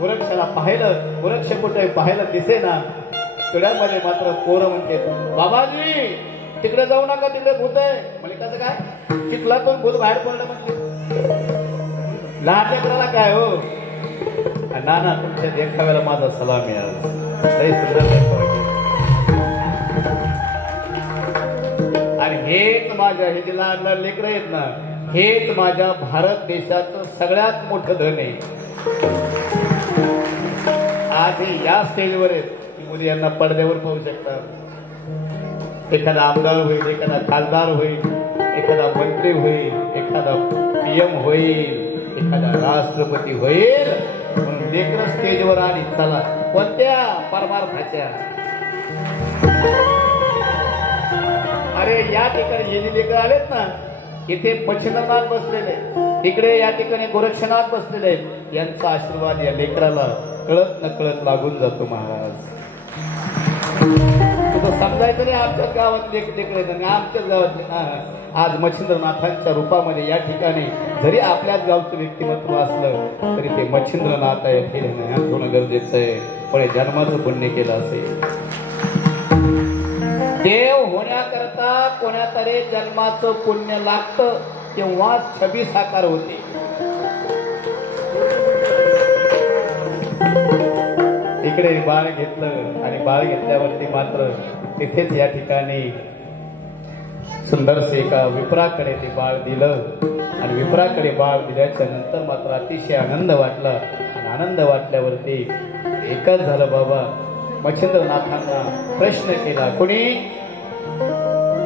गोरक्षाला पाहिलं, गोरक्ष कुठे पाहिलं दिसेना. तेवढ्यामध्ये मात्र पोरं म्हणते बाबाजी तिकडे जाऊ नका, तिकडे भूत आहे. म्हणजे कसं काय? चिखलातून भूत बाहेर पडलं म्हणजे लहान लेकराला काय हो. नाना तुमच्या देखाव्याला माझा सलाम मिळाला. लय सुंदर. आणि हेच माझ्या हे जे लहान लहान लेकरं आहेत ना, हेच माझ्या भारत देशाचं सगळ्यात मोठं धन आहे. आज हे या स्टेजवर आहेत, मुली यांना पडद्यावर पाहू शकतात. एखादा आमदार होईल, एखादा खासदार होईल, एखादा मंत्री होईल, एखादा पीएम होईल, एखादा राष्ट्रपती होईल. म्हणून लेकरं स्टेजवर आली. चला कोणत्या परमार्थाच्या. अरे या ठिकाणी हे जे लेकर आलेत ना, इथे मच्छिंद्रनाथ बसलेले, इकडे या ठिकाणी गोरक्षनाथ बसलेले आहेत. यांचा आशीर्वाद या लेकराला कळत न कळत लागून जातो महाराज. समजायचं नाही आमच्याच गावात लेकर आणि आमच्याच गावातले. आज मच्छिंद्रनाथांच्या रूपामध्ये या ठिकाणी जरी आपल्याच गावचं व्यक्तिमत्व असलं तरी ते मच्छिंद्रनाथ आहे हे ध्यान होणं गरजेचं आहे. पण जन्माचं पुण्य केलं असेल. देव होण्याकरता कोणातरी जन्माचं पुण्य लागतं, तेव्हा छबी साकार होते. इकडे बाळ घेतलं आणि बाळ घेतल्यावरती मात्र तिथेच या ठिकाणी सुंदरसे एका विप्राकडे ते बाळ दिलं. आणि विप्राकडे बाळ दिल्याच्या नंतर मात्र अतिशय आनंद वाटला. आणि आनंद वाटल्यावरती एकच झालं बाबा. मच्छिंद्रनाथांना प्रश्न केला. कोणी?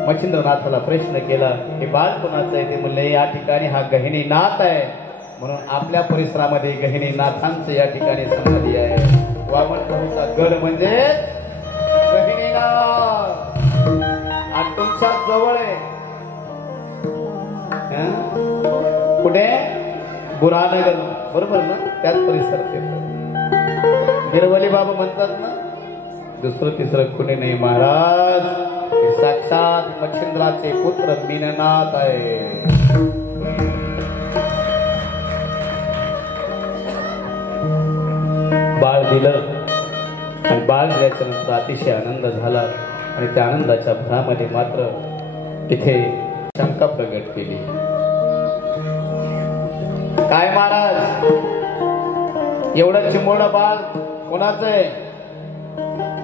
मच्छिंद्रनाथाला प्रश्न केला हे बाळ कोणाचं आहे? ते म्हणले या ठिकाणी हा गहिनीनाथ आहे. म्हणून आपल्या परिसरामध्ये गहिनीनाथांचं या ठिकाणी समाधी आहे. वामनचा गड म्हणजे गहिनीनाथ. आणि तुमच्या जवळ आहे कुठे? बुरानगर, बरोबर ना? त्याच परिसरात येतं. गिरवली बाबा म्हणतात ना, दुसरं तिसरं कुणी नाही महाराज. साक्षात मच्छिंद्राचे पुत्र मीननाथ आहे. बाळ दिलं आणि बाळ दिल्याच्या नंतर अतिशय आनंद झाला. आणि त्या आनंदाच्या भरामध्ये मात्र तिथे शंका प्रगट केली. काय महाराज, एवढं चिमोडं बाळ कोणाचं आहे?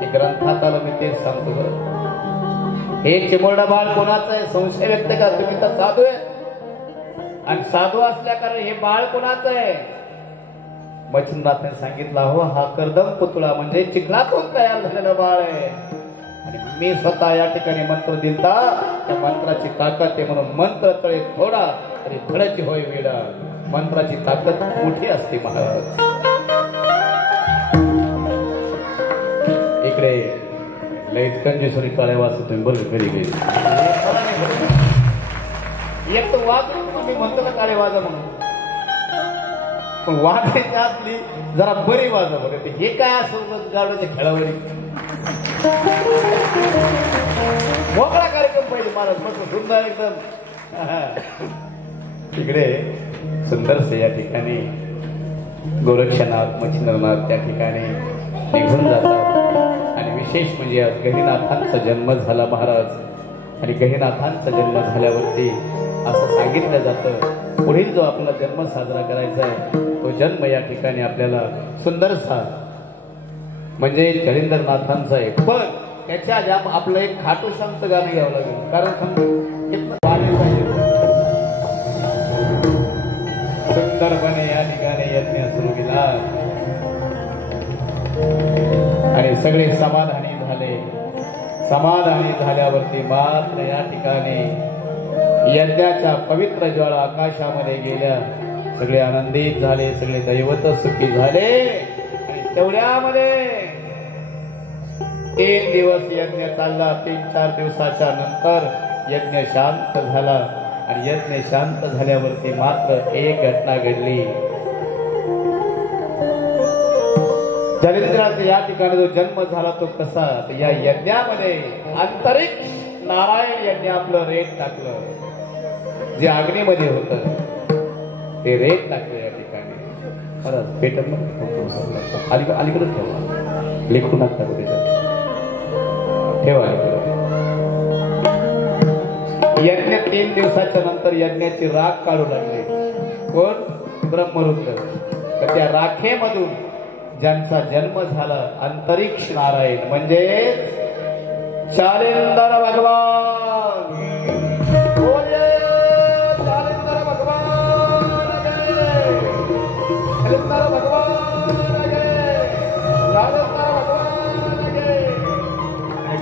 ते ग्रंथात आलं, मी तेच सांगतो बरं. हे चिमोडं बाळ कोणाचं आहे? संशय व्यक्त करा. तुम्ही तर साधू आहे आणि साधू असल्या कारण हे बाळ कोणाचं आहे? मच्छिंद्रनाथाने सांगितलं, हो हा कर्दम पुतळा म्हणजे चिखलातून तयार झालेलं बाळ आहे आणि मी स्वतः या ठिकाणी मंत्र दिलता, त्या मंत्राची ताकद आहे म्हणून मंत्र तळे थोडा तरी फळाची होय वेडा. मंत्राची ताकद मोठी असते महाराज. इकडे लईत कंजेश्वरी काळे वाचतो तुम्ही बरं घरी गेली एक तर वाजून तुम्ही म्हणतो ना काळे वाजा म्हणून, पण वाजायच्या असली जरा बरी वाजा बघा. हे काय असं गावड्याच्या खेळावरी मोकळा कार्यक्रम पाहिजे महाराज. मस्त सुंदर एकदम. इकडे सुंदरसे या ठिकाणी गोरक्षनाथ मच्छिंद्रनाथ त्या ठिकाणी निघून जातात आणि विशेष म्हणजे गहिनाथांचा जन्म झाला महाराज. आणि गहिनाथांचा जन्म झाल्यावरती असं सांगितलं जातं, पुढील जो आपला जन्म साजरा करायचा आहे तो जन्म या ठिकाणी आपल्याला सुंदरसा म्हणजे कलिंदरनाथांचा आहे. पण त्याच्या आधी आपलं एक खाटूश्यामचं गाणं घ्यावं लागेल, कारण सुंदरपणे या ठिकाणी यज्ञ सुरू केला आणि सगळे समाधानी झाले. समाधानी झाल्यावरती मात्र या ठिकाणी यज्ञाच्या पवित्र ज्वाळा आकाशामध्ये गेल्या. सगळे आनंदित झाले, सगळे दैवत सुखी झाले. आणि तेवढ्यामध्ये 3 दिवस यज्ञ चालला. 3-4 दिवसाच्या नंतर यज्ञ शांत झाला आणि यज्ञ शांत झाल्यावरती मात्र एक घटना घडली. जलेंद्राचा या ठिकाणी जो जन्म झाला तो कसा, तर या यज्ञामध्ये अंतरिक्ष नारायण यांनी आपलं रेत टाकलं. जे अग्नीमध्ये होतं ते रेत टाकलं या ठिकाणी. खरं पेटन अलीकडे ठेवा, लिखू नका ठेवा. यज्ञ 3 दिवसाच्या नंतर यज्ञाची राख काढू लागले. कोण? ब्रह्मरुद्र. तर त्या राखेमधून ज्यांचा जन्म झाला अंतरिक्ष नारायण म्हणजे शालिंदर भगवान. शालिंदर भगवान शालिंदर भगवान शालिंदर भगवान.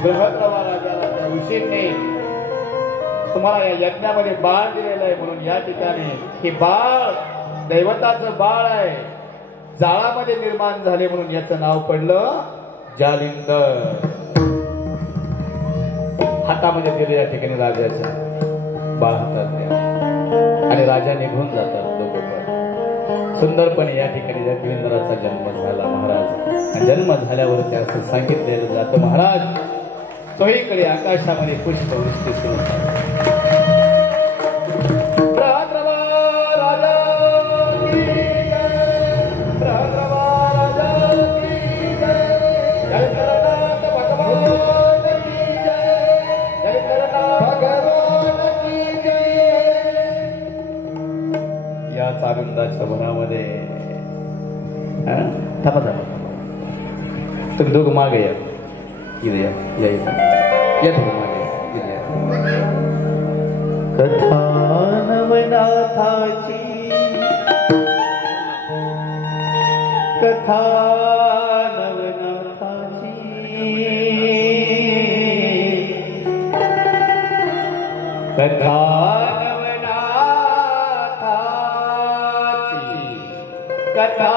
ग्रहप्रभा राजाला त्या विषयीने तुम्हाला या यज्ञामध्ये बाळ दिलेलं आहे म्हणून या ठिकाणी हे बाळ दैवताचं बाळ आहे, जाळामध्ये निर्माण झाले म्हणून याचं नाव पडलं जालिंदर. हातामध्ये दिले या ठिकाणी राजाच्या बाळ हातात द्या आणि राजा निघून जातात. दोघं सुंदरपणे या ठिकाणी जालिंदराचा जन्म झाला महाराज. आणि जन्म झाल्यावर असं सांगितलेलं जातं महाराज, चोहीकडे आकाशामध्ये पुष्पवृष्टी सुरू झाली. याच आनंदाच्या भरामध्ये थांबा थांबा तुम्ही दोघं मागे या. इथे या थोडं मागे या. कथा नवनाथाची कथा नवनाथाची कथा नवनाथाची कथा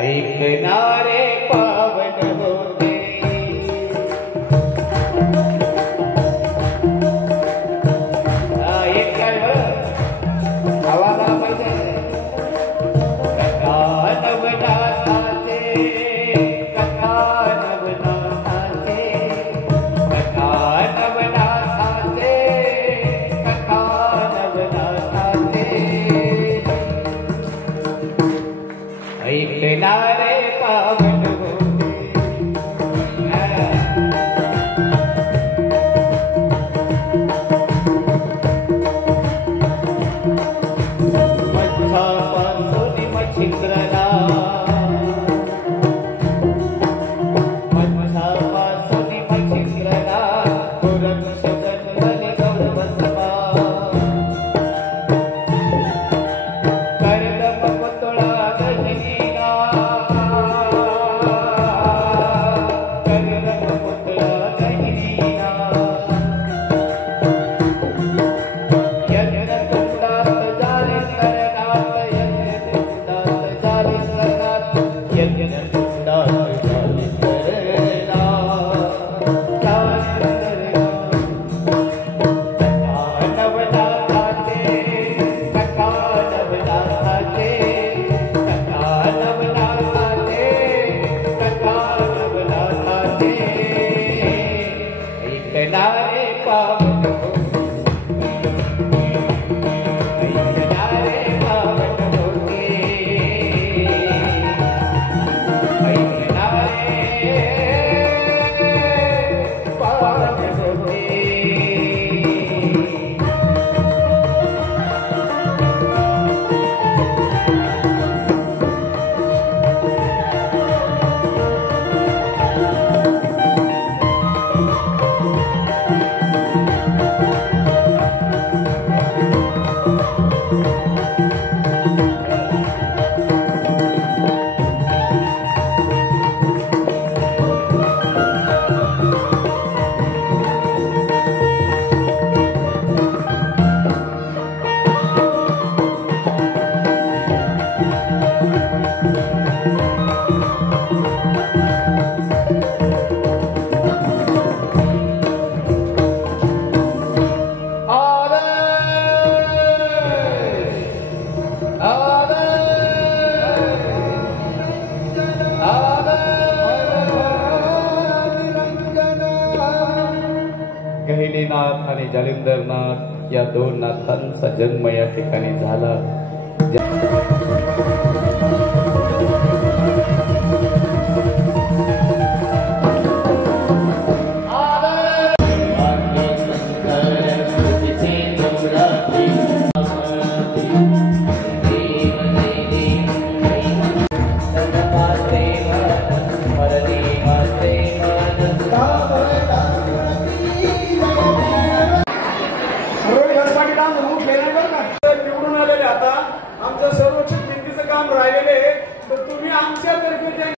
ऐकणारे पावन होते. एक आवाज आला पाहिजे. कथा नवनाथाचे कथा नवनाथाचे कथा नवनाथाचे कथा नवनाथाचे ऐकणारे पावन होते. नवनाथाचे कथा नवनाथाचे कथा नवनाथाचे ऐकणारे पावन ऐकणारे पावन होते ऐकणारे पावन होते गहिनीनाथ आणि जालिंदरनाथ या दोन नाथांचा जन्म या ठिकाणी झाला.